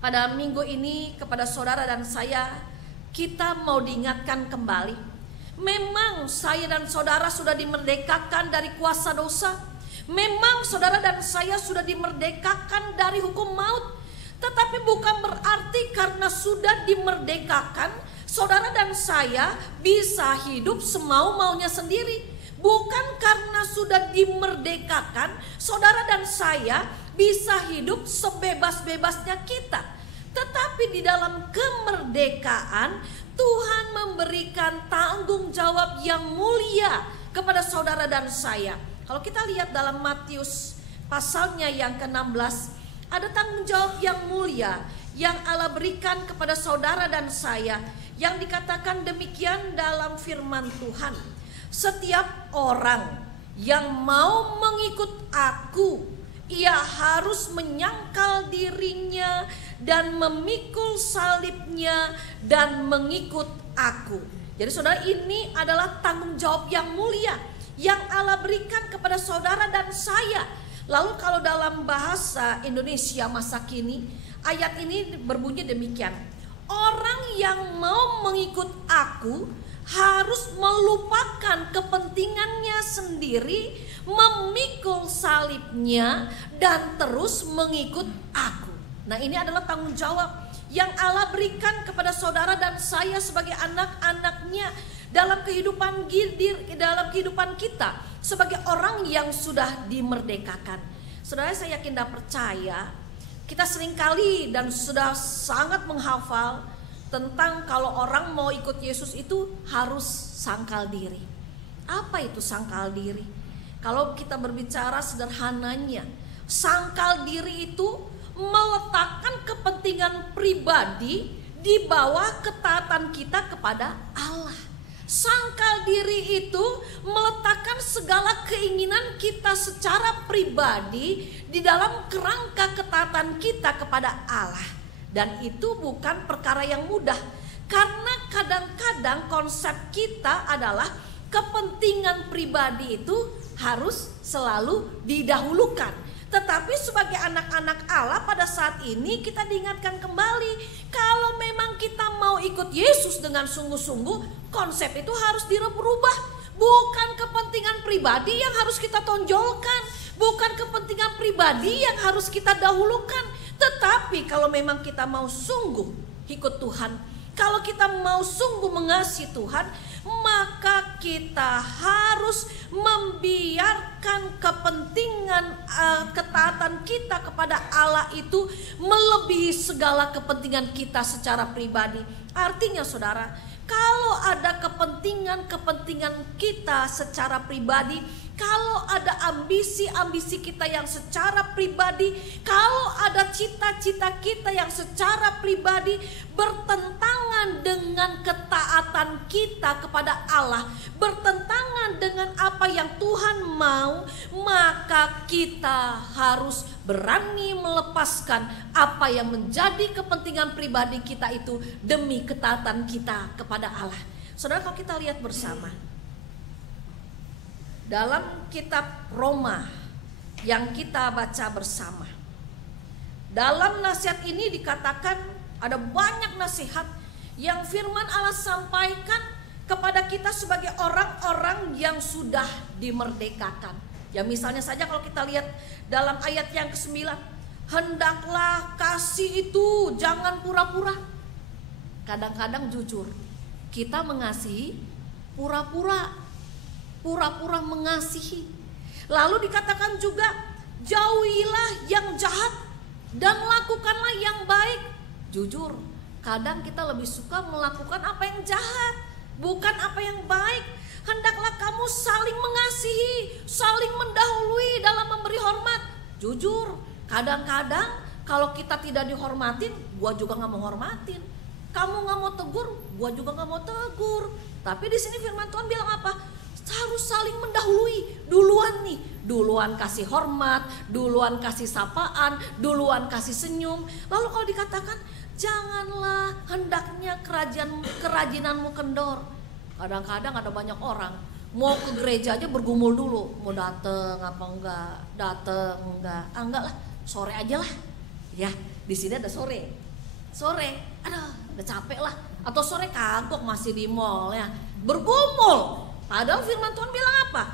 pada minggu ini kepada saudara dan saya, kita mau diingatkan kembali. Memang saya dan saudara sudah dimerdekakan dari kuasa dosa. Memang saudara dan saya sudah dimerdekakan dari hukum maut. Tetapi bukan berarti karena sudah dimerdekakan, saudara dan saya bisa hidup semau-maunya sendiri. Bukan karena sudah dimerdekakan, saudara dan saya bisa hidup sebebas-bebasnya kita. Tetapi di dalam kemerdekaan, Tuhan memberikan tanggung jawab yang mulia kepada saudara dan saya. Kalau kita lihat dalam Matius pasalnya yang ke-16, ada tanggung jawab yang mulia yang Allah berikan kepada saudara dan saya, yang dikatakan demikian dalam firman Tuhan. Setiap orang yang mau mengikut aku, ia harus menyangkal dirinya dan memikul salibnya dan mengikut aku. Jadi saudara, ini adalah tanggung jawab yang mulia yang Allah berikan kepada saudara dan saya. Lalu kalau dalam bahasa Indonesia masa kini, ayat ini berbunyi demikian: orang yang mau mengikut aku harus melupakan kepentingannya sendiri, memikul salibnya, dan terus mengikut aku. Nah, ini adalah tanggung jawab yang Allah berikan kepada saudara dan saya sebagai anak-anaknya dalam kehidupan kita sebagai orang yang sudah dimerdekakan. Saudara, saya yakin dan percaya kita seringkali dan sudah sangat menghafal tentang kalau orang mau ikut Yesus itu harus sangkal diri. Apa itu sangkal diri? Kalau kita berbicara sederhananya, sangkal diri itu meletakkan kepentingan pribadi di bawah ketaatan kita kepada Allah. Sangkal diri itu meletakkan segala keinginan kita secara pribadi di dalam kerangka ketaatan kita kepada Allah. Dan itu bukan perkara yang mudah, karena kadang-kadang konsep kita adalah kepentingan pribadi itu harus selalu didahulukan. Tetapi sebagai anak-anak Allah pada saat ini kita diingatkan kembali, kalau memang kita mau ikut Yesus dengan sungguh-sungguh, konsep itu harus dirubah. Bukan kepentingan pribadi yang harus kita tonjolkan, bukan kepentingan pribadi yang harus kita dahulukan. Tetapi kalau memang kita mau sungguh ikut Tuhan, kalau kita mau sungguh mengasihi Tuhan, maka kita harus membiarkan kepentingan ketaatan kita kepada Allah itu melebihi segala kepentingan kita secara pribadi. Artinya saudara, kalau ada kepentingan kita secara pribadi, kalau ada ambisi-ambisi kita yang secara pribadi, kalau ada cita-cita kita yang secara pribadi bertentangan dengan ketaatan kita kepada Allah, bertentangan berlawanan dengan apa yang Tuhan mau, maka kita harus berani melepaskan apa yang menjadi kepentingan pribadi kita itu demi ketaatan kita kepada Allah. Saudara, kalau kita lihat bersama dalam kitab Roma yang kita baca bersama, dalam nasihat ini dikatakan ada banyak nasihat yang firman Allah sampaikan kepada kita sebagai orang-orang yang sudah dimerdekakan. Ya misalnya saja kalau kita lihat dalam ayat yang ke-9, hendaklah kasih itu jangan pura-pura. Kadang-kadang jujur, kita mengasihi pura-pura mengasihi. Lalu dikatakan juga, jauhilah yang jahat dan lakukanlah yang baik. Jujur, kadang kita lebih suka melakukan apa yang jahat, bukan apa yang baik. Hendaklah kamu saling mengasihi, saling mendahului dalam memberi hormat. Jujur, kadang-kadang kalau kita tidak dihormatin, gua juga nggak mau hormatin. Kamu nggak mau tegur, gua juga nggak mau tegur. Tapi di sini firman Tuhan bilang apa? Harus saling mendahului. Duluan nih, duluan kasih hormat, duluan kasih sapaan, duluan kasih senyum. Lalu kalau dikatakan, janganlah hendaknya kerajinanmu kendor. Kadang-kadang ada banyak orang mau ke gereja aja bergumul dulu, mau dateng apa enggak, enggak lah, sore aja lah. Ya, di sini ada sore, aduh, udah capek lah. Atau sore kagok masih di mall ya, bergumul. Padahal firman Tuhan bilang apa?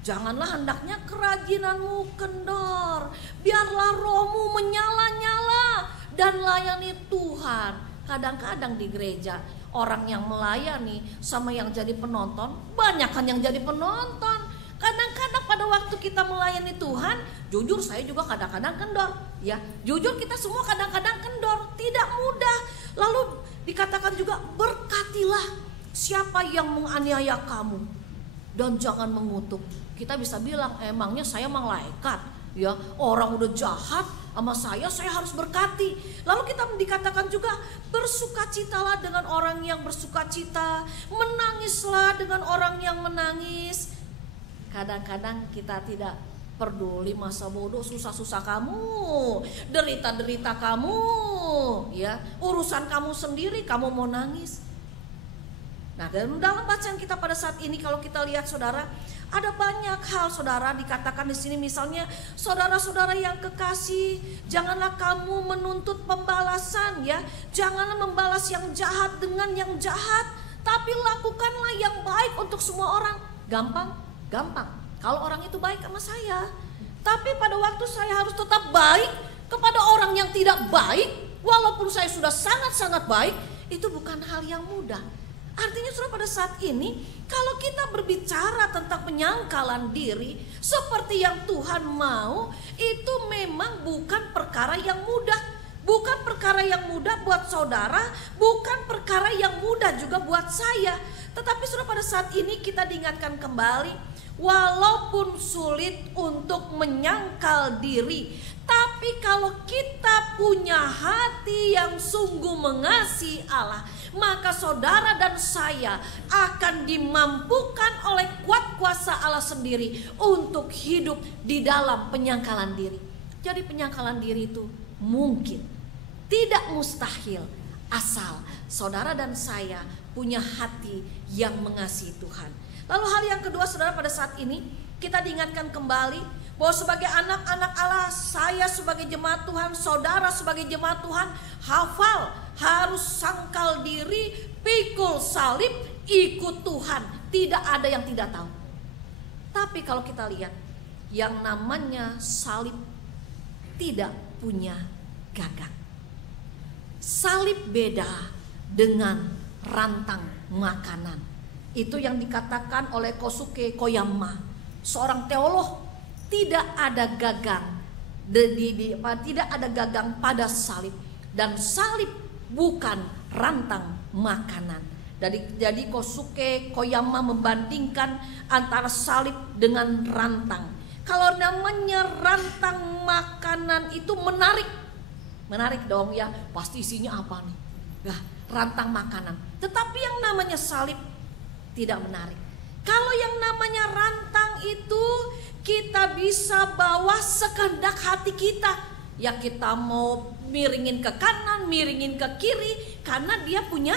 Janganlah hendaknya kerajinanmu kendor, biarlah rohmu menyala-nyala dan layani Tuhan. Kadang-kadang di gereja orang yang melayani sama yang jadi penonton, banyak kan yang jadi penonton. Kadang-kadang pada waktu kita melayani Tuhan, jujur saya juga kadang-kadang kendor. Ya, jujur kita semua kadang-kadang kendor, tidak mudah. Lalu dikatakan juga, berkatilah siapa yang menganiaya kamu dan jangan mengutuk. Kita bisa bilang, emangnya saya malaikat? Ya, orang udah jahat sama saya harus berkati. Lalu kita dikatakan juga, bersukacitalah dengan orang yang bersukacita, menangislah dengan orang yang menangis. Kadang-kadang kita tidak peduli masa bodoh, susah-susah kamu, derita-derita kamu, ya, urusan kamu sendiri, kamu mau nangis. Nah, dalam bacaan kita pada saat ini kalau kita lihat saudara, ada banyak hal saudara dikatakan di sini, misalnya saudara-saudara yang kekasih, janganlah kamu menuntut pembalasan ya, janganlah membalas yang jahat dengan yang jahat, tapi lakukanlah yang baik untuk semua orang. Gampang kalau orang itu baik sama saya, tapi pada waktu saya harus tetap baik kepada orang yang tidak baik, walaupun saya sudah sangat-sangat baik, itu bukan hal yang mudah. Artinya saudara, pada saat ini kalau kita berbicara tentang penyangkalan diri seperti yang Tuhan mau, itu memang bukan perkara yang mudah. Bukan perkara yang mudah buat saudara, bukan perkara yang mudah juga buat saya. Tetapi saudara, pada saat ini kita diingatkan kembali, walaupun sulit untuk menyangkal diri, tapi kalau kita punya hati yang sungguh mengasihi Allah, maka saudara dan saya akan dimampukan oleh kuat kuasa Allah sendiri untuk hidup di dalam penyangkalan diri. Jadi penyangkalan diri itu mungkin, tidak mustahil, asal saudara dan saya punya hati yang mengasihi Tuhan. Lalu hal yang kedua saudara, pada saat ini kita diingatkan kembali bahwa sebagai anak-anak Allah, saya sebagai jemaat Tuhan, saudara sebagai jemaat Tuhan, hafal, harus sangkal diri, pikul salib, ikut Tuhan. Tidak ada yang tidak tahu. Tapi kalau kita lihat, yang namanya salib tidak punya gagang. Salib beda dengan rantang makanan. Itu yang dikatakan oleh Kosuke Koyama, seorang teolog. Tidak ada gagang, tidak ada gagang pada salib, dan salib bukan rantang makanan. Jadi Kosuke Koyama membandingkan antara salib dengan rantang. Kalau namanya rantang makanan itu menarik dong ya, pasti isinya apa nih? Nah, rantang makanan. Tetapi yang namanya salib tidak menarik. Kalau yang namanya rantang itu kita bisa bawa sekehendak hati kita. Ya kita mau miringin ke kanan, miringin ke kiri, karena dia punya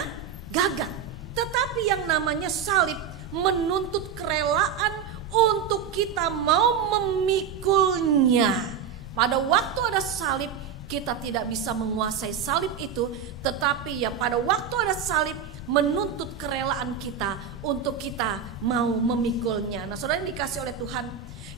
gagang. Tetapi yang namanya salib menuntut kerelaan untuk kita mau memikulnya. Pada waktu ada salib, kita tidak bisa menguasai salib itu, tetapi ya pada waktu ada salib menuntut kerelaan kita untuk kita mau memikulnya. Nah, saudara yang dikasih oleh Tuhan,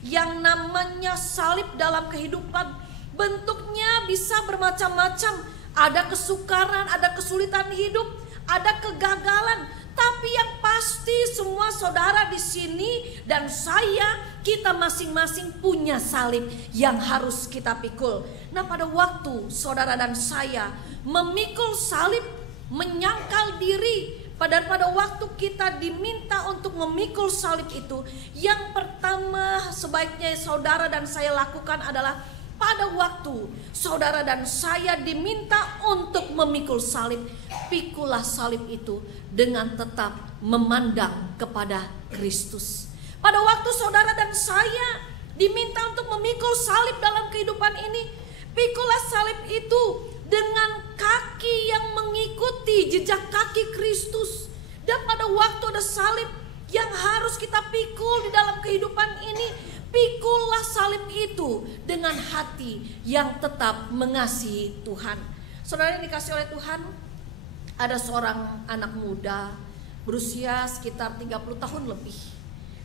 yang namanya salib dalam kehidupan bentuknya bisa bermacam-macam. Ada kesukaran, ada kesulitan hidup, ada kegagalan. Tapi yang pasti semua saudara di sini dan saya, kita masing-masing punya salib yang harus kita pikul. Nah, pada waktu saudara dan saya memikul salib, menyangkal diri, pada waktu kita diminta untuk memikul salib itu, yang pertama sebaiknya saudara dan saya lakukan adalah pada waktu saudara dan saya diminta untuk memikul salib, pikulah salib itu dengan tetap memandang kepada Kristus. Pada waktu saudara dan saya diminta untuk memikul salib dalam kehidupan ini, pikulah salib itu dengan kaki yang mengikuti jejak kaki Kristus. Dan pada waktu ada salib yang harus kita pikul di dalam kehidupan ini, pikullah salib itu dengan hati yang tetap mengasihi Tuhan. Saudara yang dikasih oleh Tuhan, ada seorang anak muda berusia sekitar 30 tahun lebih.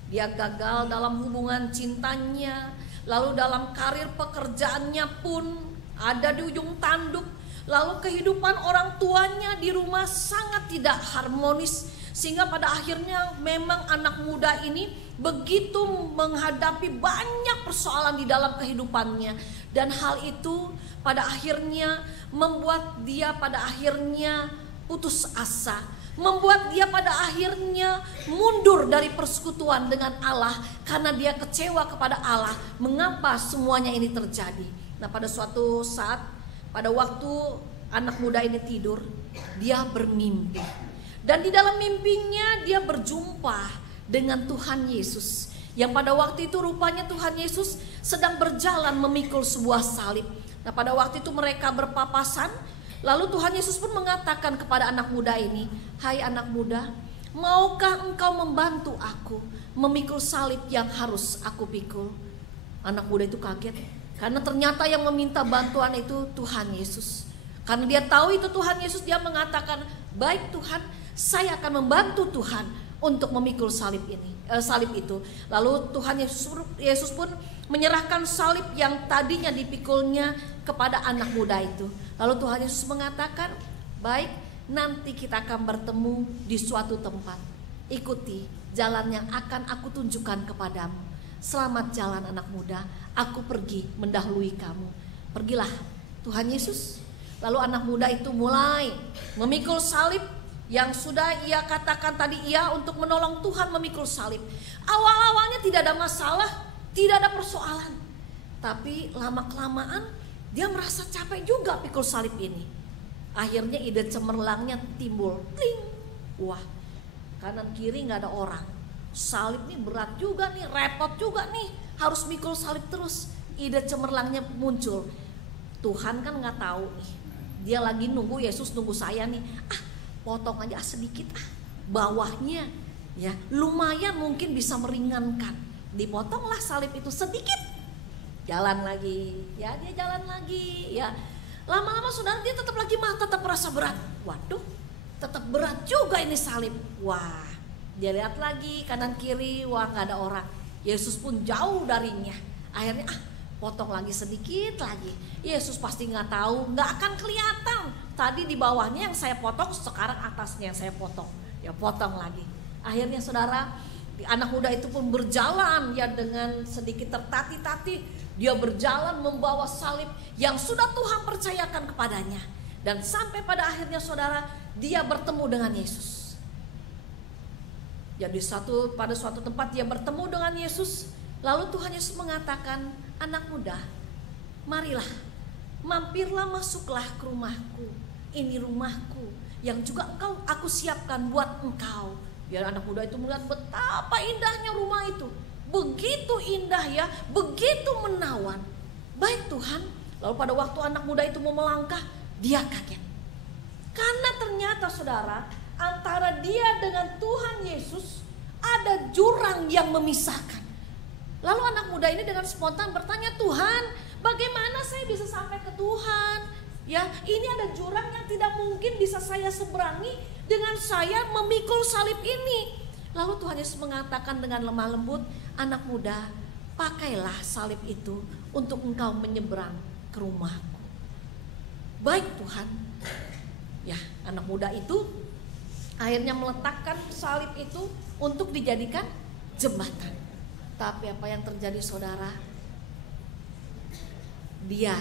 Dia gagal dalam hubungan cintanya, lalu dalam karir pekerjaannya pun ada di ujung tanduk. Lalu kehidupan orang tuanya di rumah sangat tidak harmonis, sehingga pada akhirnya memang anak muda ini begitu menghadapi banyak persoalan di dalam kehidupannya. Dan hal itu pada akhirnya membuat dia pada akhirnya putus asa, membuat dia pada akhirnya mundur dari persekutuan dengan Allah, karena dia kecewa kepada Allah mengapa semuanya ini terjadi. Nah, pada suatu saat, pada waktu anak muda ini tidur, dia bermimpi. Dan di dalam mimpinya dia berjumpa dengan Tuhan Yesus, yang pada waktu itu rupanya Tuhan Yesus sedang berjalan memikul sebuah salib. Nah, pada waktu itu mereka berpapasan. Lalu Tuhan Yesus pun mengatakan kepada anak muda ini, "Hai anak muda, maukah engkau membantu aku memikul salib yang harus aku pikul?" Anak muda itu kaget, karena ternyata yang meminta bantuan itu Tuhan Yesus. Karena dia tahu itu Tuhan Yesus, dia mengatakan, "Baik Tuhan, saya akan membantu Tuhan untuk memikul salib itu." Lalu Tuhan Yesus pun menyerahkan salib yang tadinya dipikulnya kepada anak muda itu. Lalu Tuhan Yesus mengatakan, "Baik, nanti kita akan bertemu di suatu tempat. Ikuti jalan yang akan aku tunjukkan kepadamu. Selamat jalan anak muda, aku pergi mendahului kamu." Pergilah Tuhan Yesus. Lalu anak muda itu mulai memikul salib yang sudah ia katakan tadi, ia untuk menolong Tuhan memikul salib. Awal-awalnya tidak ada masalah, tidak ada persoalan. Tapi lama-kelamaan dia merasa capek juga pikul salib ini. Akhirnya ide cemerlangnya timbul. Pling. Wah, kanan kiri gak ada orang. Salib nih berat juga nih, repot juga nih, harus mikul salib terus. Ide cemerlangnya muncul. Tuhan kan gak tahu nih, dia lagi nunggu Yesus, nunggu saya nih. Potong aja sedikit bawahnya, ya lumayan mungkin bisa meringankan. Dipotonglah salib itu sedikit. Jalan lagi, ya dia jalan lagi, ya lama-lama saudara dia tetap merasa berat. Waduh, tetap berat juga ini salib. Wah, dia lihat lagi kanan kiri, wah nggak ada orang. Yesus pun jauh darinya. Akhirnya potong lagi sedikit lagi. Yesus pasti nggak tahu, nggak akan kelihatan. Tadi di bawahnya yang saya potong, sekarang atasnya yang saya potong. Ya potong lagi. Akhirnya saudara, anak muda itu pun berjalan ya dengan sedikit tertati-tati. Dia berjalan membawa salib yang sudah Tuhan percayakan kepadanya. Dan sampai pada akhirnya saudara, dia bertemu dengan Yesus. Jadi pada suatu tempat dia bertemu dengan Yesus. Lalu Tuhan Yesus mengatakan, "Anak muda, marilah, mampirlah, masuklah ke rumahku. Ini rumahku yang juga aku siapkan buat engkau Biar anak muda itu melihat betapa indahnya rumah itu. Begitu indah ya, begitu menawan. Baik Tuhan. Lalu pada waktu anak muda itu mau melangkah, dia kaget. Karena ternyata saudara, antara dia dengan Tuhan Yesus ada jurang yang memisahkan. Lalu anak muda ini dengan spontan bertanya, Tuhan, bagaimana saya bisa sampai ke Tuhan? Ya, ini ada jurang yang tidak mungkin bisa saya seberangi dengan saya memikul salib ini. Lalu Tuhan Yesus mengatakan dengan lemah lembut, anak muda, pakailah salib itu untuk engkau menyeberang ke rumahku. Baik Tuhan. Ya, anak muda itu akhirnya meletakkan salib itu untuk dijadikan jembatan. Tapi apa yang terjadi saudara? Dia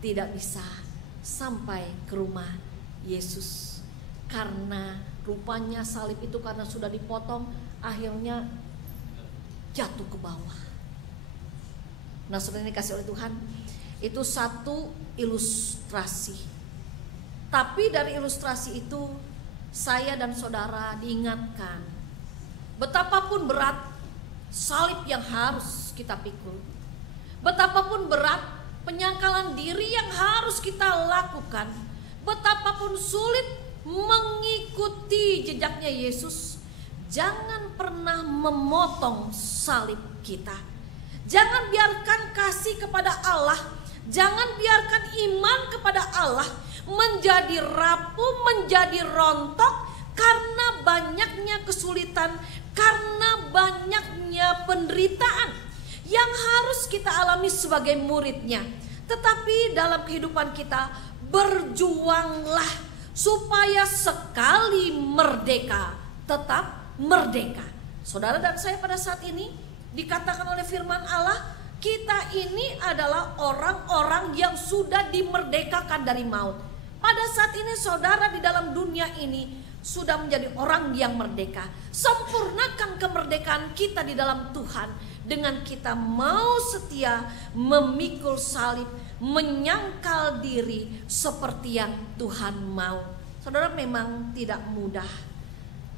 tidak bisa sampai ke rumah Yesus. Karena rupanya salib itu karena sudah dipotong, akhirnya jatuh ke bawah. Nah saudara yang dikasih oleh Tuhan, itu satu ilustrasi. Tapi dari ilustrasi itu saya dan saudara diingatkan betapapun berat salib yang harus kita pikul, betapapun berat penyangkalan diri yang harus kita lakukan, betapapun sulit mengikuti jejaknya Yesus, jangan pernah memotong salib kita. Jangan biarkan kasih kepada Allah, jangan biarkan iman kepada Allah menjadi rapuh, menjadi rontok karena banyaknya kesulitan, karena banyaknya penderitaan yang harus kita alami sebagai muridnya. Tetapi dalam kehidupan kita, berjuanglah supaya sekali merdeka, tetap merdeka. Saudara dan saya pada saat ini dikatakan oleh firman Allah, kita ini adalah orang-orang yang sudah dimerdekakan dari maut. Pada saat ini saudara di dalam dunia ini sudah menjadi orang yang merdeka. Sempurnakan kemerdekaan kita di dalam Tuhan dengan kita mau setia memikul salib, menyangkal diri seperti yang Tuhan mau. Saudara, memang tidak mudah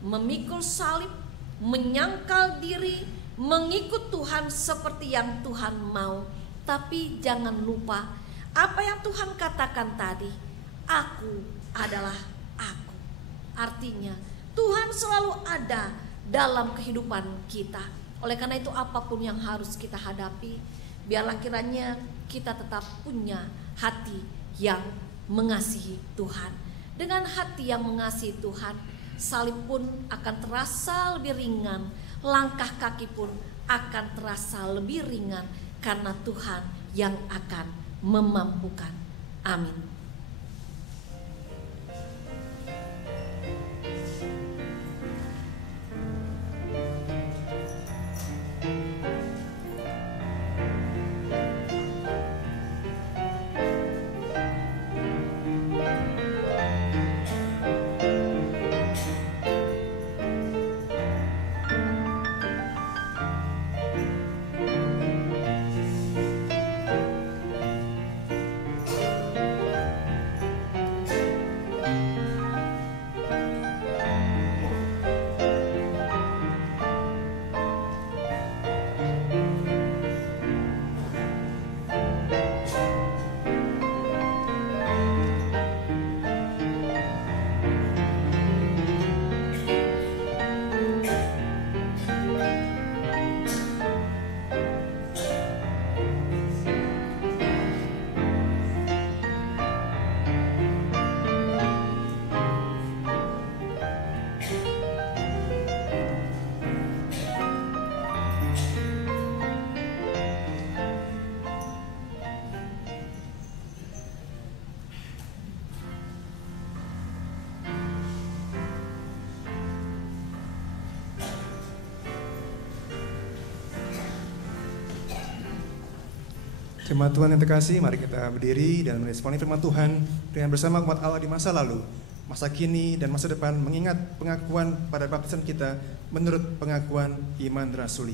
memikul salib, menyangkal diri, mengikut Tuhan seperti yang Tuhan mau. Tapi jangan lupa apa yang Tuhan katakan tadi, aku adalah aku. Artinya Tuhan selalu ada dalam kehidupan kita. Oleh karena itu apapun yang harus kita hadapi, biarlah kiranya kita tetap punya hati yang mengasihi Tuhan. Dengan hati yang mengasihi Tuhan, salib pun akan terasa lebih ringan, langkah kaki pun akan terasa lebih ringan, karena Tuhan yang akan memampukan. Amin. Jemaat Tuhan yang terkasih, mari kita berdiri dan meresponi firman Tuhan dengan bersama umat Allah di masa lalu, masa kini, dan masa depan, mengingat pengakuan pada baptisan kita menurut pengakuan iman rasuli.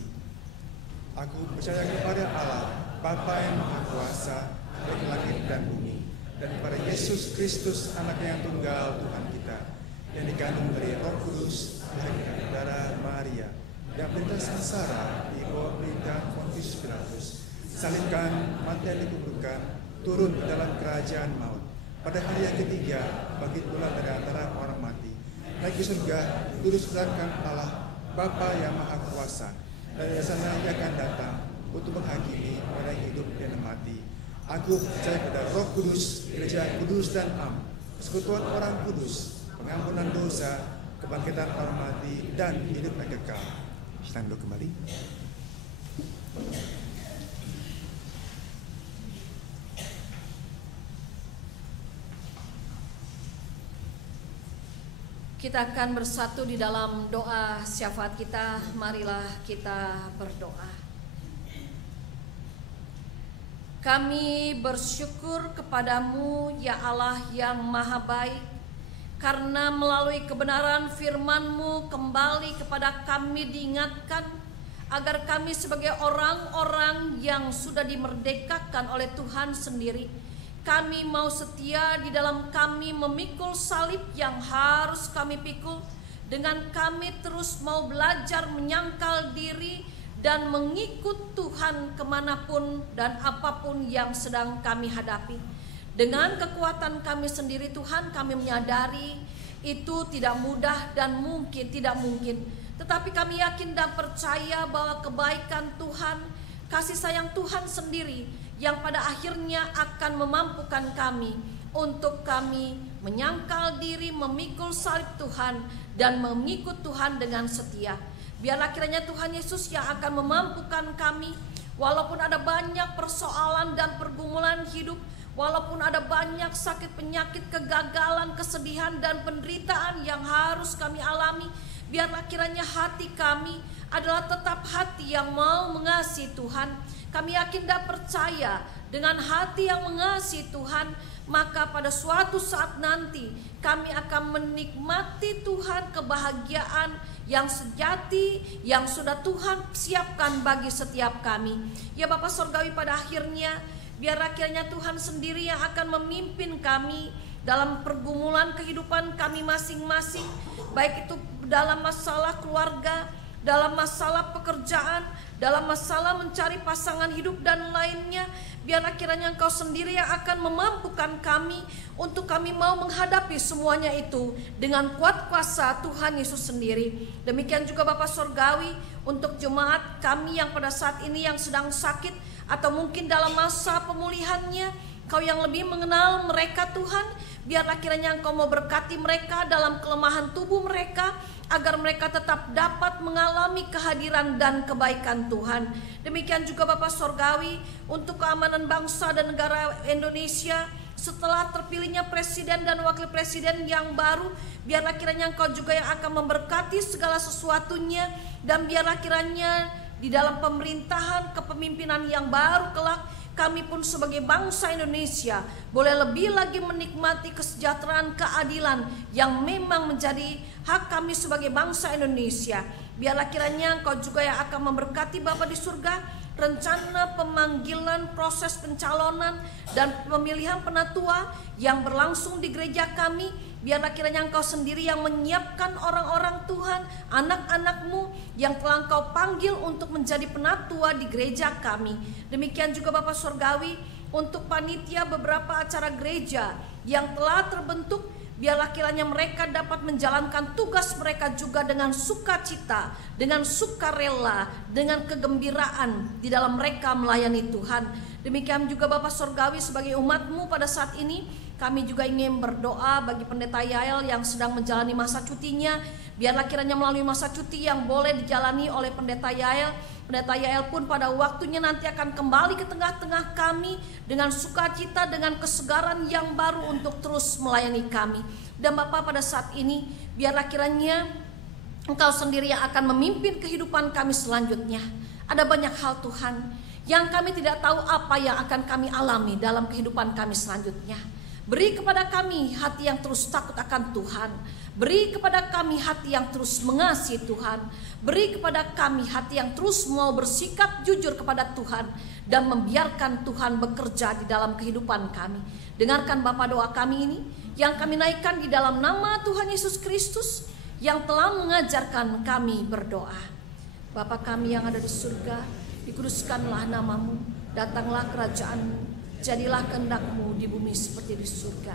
Aku percaya kepada Allah, Bapa yang Maha Kuasa, dari langit dan bumi, dan kepada Yesus Kristus, Anaknya yang tunggal, Tuhan kita, yang dikandung dari Roh Kudus dengan darah Maria, yang berita sengsara di bawah pemerintahan Pontius Pilatus, disalibkan, mati dan dikuburkan, turun ke dalam kerajaan maut. Pada hari yang ketiga, bangkit pula dari antara orang mati, naik ke surga, duduk sebelah kanan Allah Bapa yang Maha Kuasa, dan dari sana Ia akan datang untuk menghakimi orang yang hidup dan mati. Aku percaya pada Roh Kudus, Gereja kudus dan am, persekutuan orang kudus, pengampunan dosa, kebangkitan orang mati, dan hidup yang kekal. Silakan duduk kembali. Kita akan bersatu di dalam doa syafaat kita. Marilah kita berdoa. Kami bersyukur kepadamu ya Allah yang maha baik, karena melalui kebenaran firman-Mu kembali kepada kami diingatkan agar kami sebagai orang-orang yang sudah dimerdekakan oleh Tuhan sendiri, kami mau setia di dalam kami memikul salib yang harus kami pikul, dengan kami terus mau belajar menyangkal diri dan mengikut Tuhan kemanapun dan apapun yang sedang kami hadapi. Dengan kekuatan kami sendiri Tuhan, kami menyadari itu tidak mudah dan tidak mungkin. Tetapi kami yakin dan percaya bahwa kebaikan Tuhan, kasih sayang Tuhan sendiri yang pada akhirnya akan memampukan kami untuk kami menyangkal diri, memikul salib Tuhan, dan mengikut Tuhan dengan setia. Biarlah kiranya Tuhan Yesus yang akan memampukan kami, walaupun ada banyak persoalan dan pergumulan hidup, walaupun ada banyak sakit penyakit, kegagalan, kesedihan, dan penderitaan yang harus kami alami, biarlah kiranya hati kami adalah tetap hati yang mau mengasihi Tuhan. Kami yakin dan percaya dengan hati yang mengasihi Tuhan, maka pada suatu saat nanti kami akan menikmati Tuhan kebahagiaan yang sejati yang sudah Tuhan siapkan bagi setiap kami. Ya Bapa Sorgawi, pada akhirnya biarlah kiranya Tuhan sendiri yang akan memimpin kami dalam pergumulan kehidupan kami masing-masing, baik itu dalam masalah keluarga, dalam masalah pekerjaan, dalam masalah mencari pasangan hidup dan lainnya. Biarlah kiranya Engkau sendiri yang akan memampukan kami untuk kami mau menghadapi semuanya itu dengan kuat kuasa Tuhan Yesus sendiri. Demikian juga Bapa Sorgawi untuk jemaat kami yang pada saat ini yang sedang sakit atau mungkin dalam masa pemulihannya. Kau yang lebih mengenal mereka Tuhan, biarlah kiranya Engkau mau berkati mereka dalam kelemahan tubuh mereka, agar mereka tetap dapat mengalami kehadiran dan kebaikan Tuhan. Demikian juga Bapa Sorgawi untuk keamanan bangsa dan negara Indonesia setelah terpilihnya presiden dan wakil presiden yang baru. Biarlah kiranya Engkau juga yang akan memberkati segala sesuatunya, dan biarlah kiranya di dalam pemerintahan kepemimpinan yang baru kelak, kami pun sebagai bangsa Indonesia boleh lebih lagi menikmati kesejahteraan, keadilan yang memang menjadi hak kami sebagai bangsa Indonesia. Biarlah kiranya Engkau juga yang akan memberkati Bapa di surga rencana pemanggilan, proses pencalonan dan pemilihan penatua yang berlangsung di gereja kami. Biarlah kiranya Engkau sendiri yang menyiapkan orang-orang Tuhan, anak-anak-Mu yang telah Engkau panggil untuk menjadi penatua di gereja kami. Demikian juga Bapa Sorgawi untuk panitia beberapa acara gereja yang telah terbentuk. Biarlah kiranya mereka dapat menjalankan tugas mereka juga dengan sukacita, dengan sukarela, dengan kegembiraan di dalam mereka melayani Tuhan. Demikian juga Bapa Sorgawi sebagai umat-Mu pada saat ini, kami juga ingin berdoa bagi Pendeta Yael yang sedang menjalani masa cutinya. Biarlah kiranya melalui masa cuti yang boleh dijalani oleh Pendeta Yael, Pendeta Yael pun pada waktunya nanti akan kembali ke tengah-tengah kami dengan sukacita, dengan kesegaran yang baru untuk terus melayani kami. Dan Bapa, pada saat ini biarlah kiranya Engkau sendiri yang akan memimpin kehidupan kami selanjutnya. Ada banyak hal Tuhan yang kami tidak tahu apa yang akan kami alami dalam kehidupan kami selanjutnya. Beri kepada kami hati yang terus takut akan Tuhan. Beri kepada kami hati yang terus mengasihi Tuhan. Beri kepada kami hati yang terus mau bersikap jujur kepada Tuhan dan membiarkan Tuhan bekerja di dalam kehidupan kami. Dengarkan Bapa doa kami ini yang kami naikkan di dalam nama Tuhan Yesus Kristus yang telah mengajarkan kami berdoa. Bapa kami yang ada di surga, dikuduskanlah namamu, datanglah kerajaanmu, jadilah kehendak-Mu di bumi seperti di surga.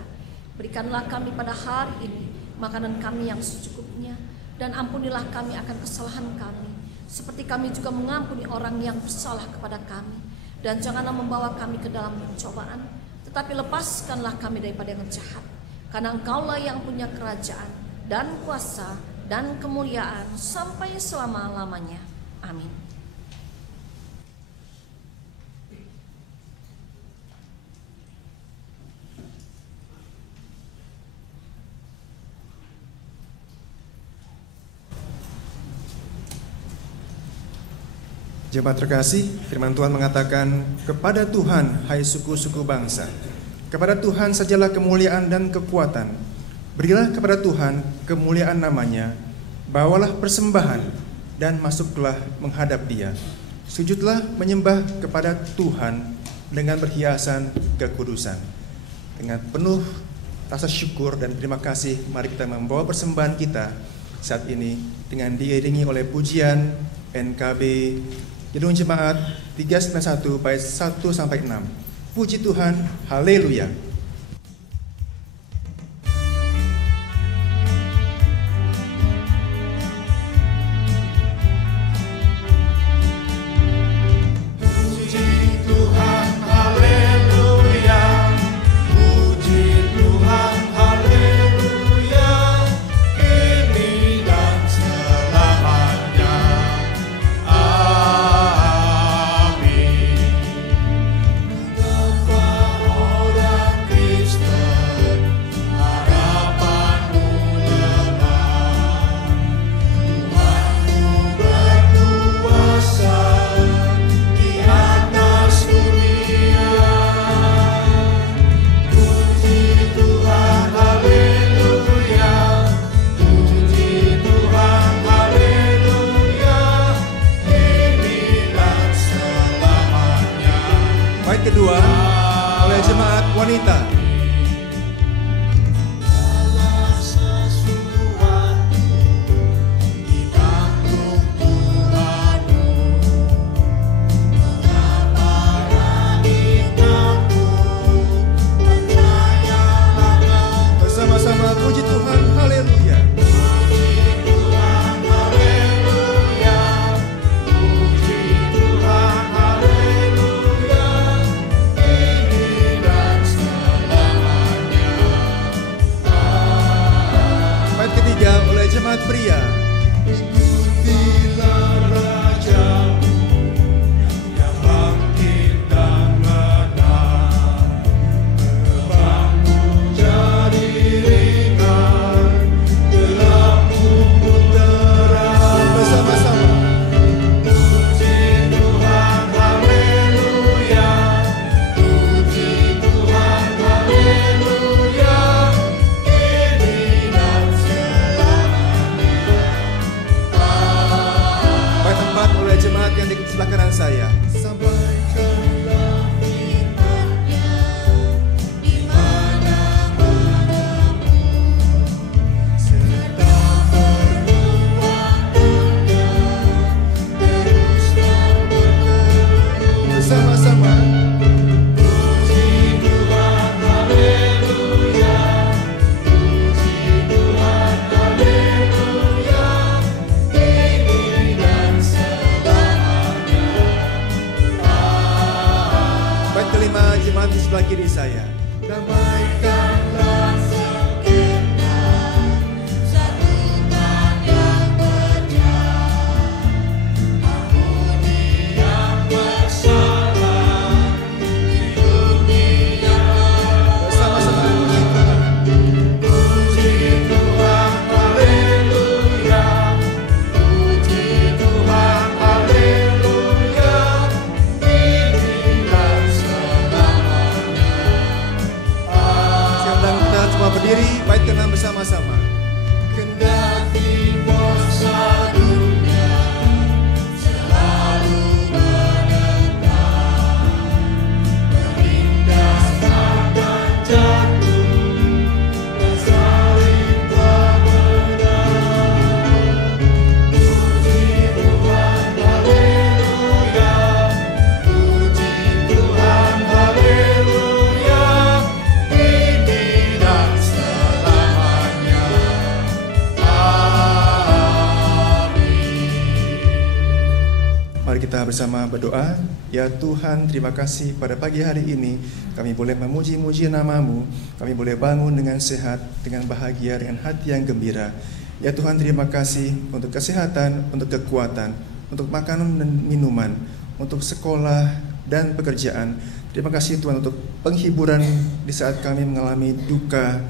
Berikanlah kami pada hari ini makanan kami yang secukupnya, dan ampunilah kami akan kesalahan kami, seperti kami juga mengampuni orang yang bersalah kepada kami. Dan janganlah membawa kami ke dalam pencobaan, tetapi lepaskanlah kami daripada yang jahat. Karena Engkaulah yang punya kerajaan dan kuasa dan kemuliaan sampai selama-lamanya. Amin. Jemaat terkasih, firman Tuhan mengatakan, kepada Tuhan, hai suku-suku bangsa, kepada Tuhan sajalah kemuliaan dan kekuatan. Berilah kepada Tuhan kemuliaan namanya, bawalah persembahan, dan masuklah menghadap Dia. Sujudlah menyembah kepada Tuhan dengan berhiasan kekudusan. Dengan penuh rasa syukur dan terima kasih, mari kita membawa persembahan kita saat ini dengan diiringi oleh pujian NKB Gedung Jemaat 391 bait 1-6. Puji Tuhan, haleluya. Kedua oleh jemaat wanita. Bersama-sama puji Tuhan, haleluya. Oleh jemaat pria. Ikutilah Raja-Mu yang bangkit dan menang. Bebanmu jadi ringan, gelapmu pun terang. Bersama-sama. Puji Tuhan, haleluya. Puji Tuhan, haleluya. Oleh jemaat yang di sebelah kanan saya. Sampaikanlah firman-Nya di mana-mana, serta perbuatannya terus dan menerus. Bersama-sama. Puji Tuhan, haleluya. Puji Tuhan, haleluya. Bait kelima, jemaat di sebelah kiri saya. Damaikanlah segenap, satukan yang pecah, ampuni yang bersalah di dunia. Bersama-sama puji Tuhan. Puji Tuhan, haleluya. Puji Tuhan, haleluya. Berdiri, bait ke-6 bersama-sama. Kendati bangsa dunia selalu menentang, menindas akan jatuh, bersama berdoa. Ya Tuhan, terima kasih pada pagi hari ini kami boleh memuji-muji nama-Mu. Kami boleh bangun dengan sehat, dengan bahagia, dengan hati yang gembira. Ya Tuhan, terima kasih untuk kesehatan, untuk kekuatan, untuk makanan dan minuman, untuk sekolah dan pekerjaan. Terima kasih Tuhan untuk penghiburan di saat kami mengalami duka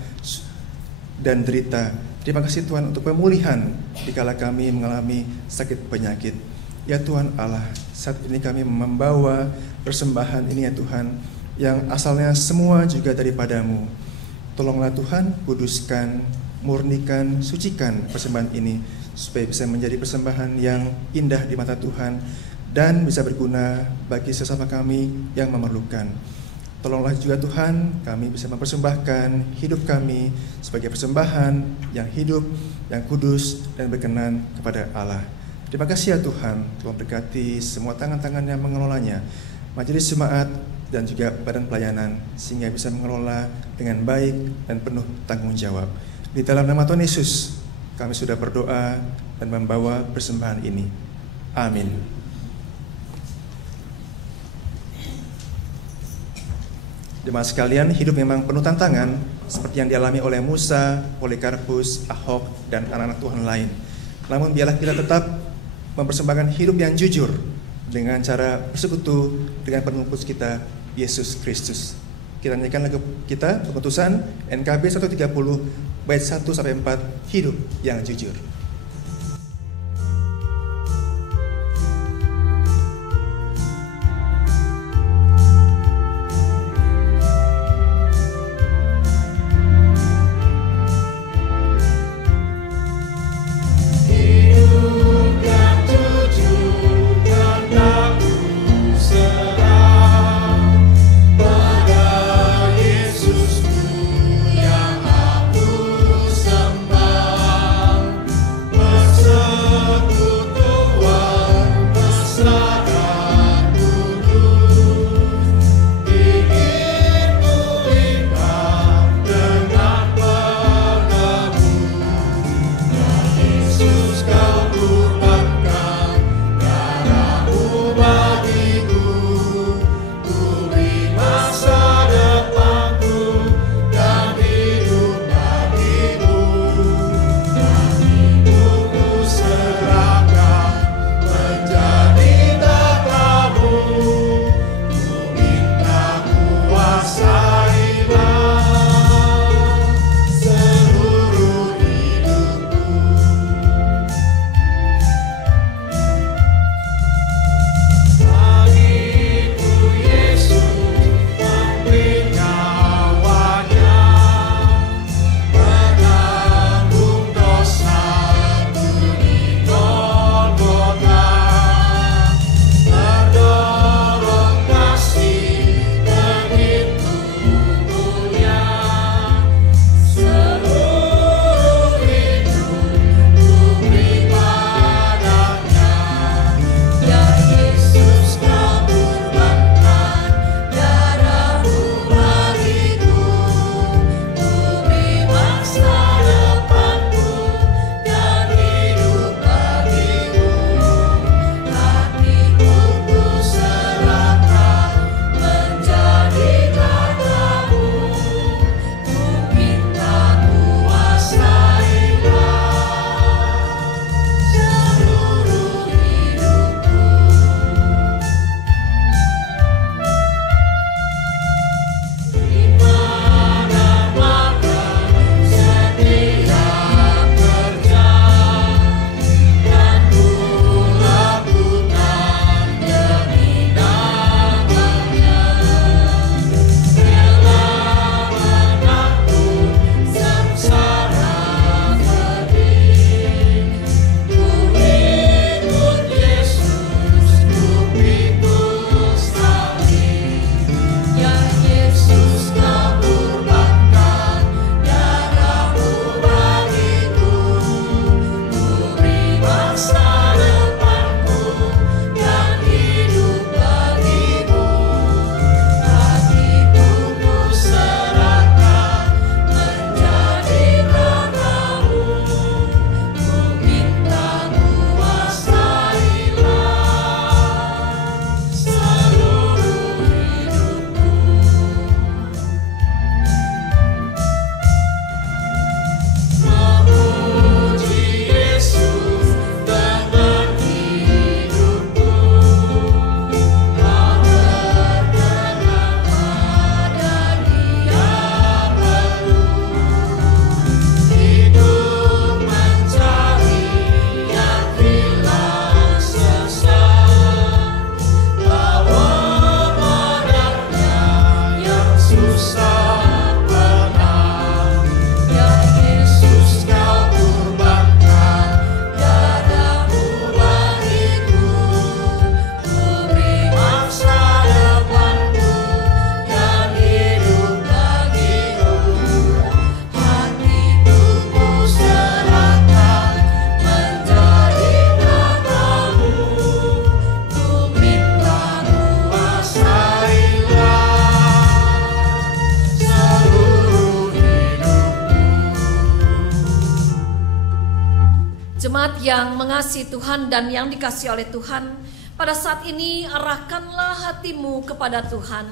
dan derita. Terima kasih Tuhan untuk pemulihan dikala kami mengalami sakit penyakit. Ya Tuhan Allah, saat ini kami membawa persembahan ini ya Tuhan, yang asalnya semua juga daripada-Mu. Tolonglah Tuhan, kuduskan, murnikan, sucikan persembahan ini, supaya bisa menjadi persembahan yang indah di mata Tuhan, dan bisa berguna bagi sesama kami yang memerlukan. Tolonglah juga Tuhan, kami bisa mempersembahkan hidup kami sebagai persembahan yang hidup, yang kudus, dan berkenan kepada Allah. Terima kasih ya Tuhan, Tuhan berkati semua tangan-tangan yang mengelolanya, majelis jemaat dan juga badan pelayanan, sehingga bisa mengelola dengan baik dan penuh tanggung jawab. Di dalam nama Tuhan Yesus, kami sudah berdoa dan membawa persembahan ini. Amin. Jemaat sekalian, hidup memang penuh tantangan, seperti yang dialami oleh Musa, Polikarpus, Ahok, dan anak-anak Tuhan lain. Namun biarlah kita tetap mempersembahkan hidup yang jujur dengan cara bersekutu dengan penebus kita, Yesus Kristus. Kita nyanyikan lagu kita, pengutusan NKB 130 bait 1-4, hidup yang jujur. Yesusku yang aku sembah. Jemaat yang mengasihi Tuhan dan yang dikasihi oleh Tuhan, pada saat ini arahkanlah hatimu kepada Tuhan.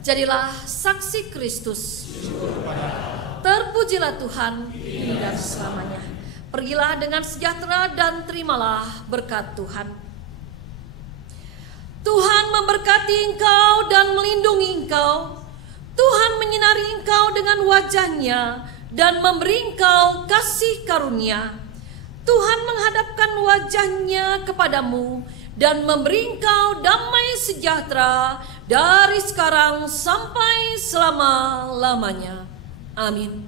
Jadilah saksi Kristus. Terpujilah Tuhan hingga selamanya. Pergilah dengan sejahtera dan terimalah berkat Tuhan. Tuhan memberkati engkau dan melindungi engkau. Tuhan menyinari engkau dengan wajah-Nya dan memberi engkau kasih karunia. Tuhan menghadapkan wajah-Nya kepadamu dan memberi engkau damai sejahtera dari sekarang sampai selama-lamanya. Amin.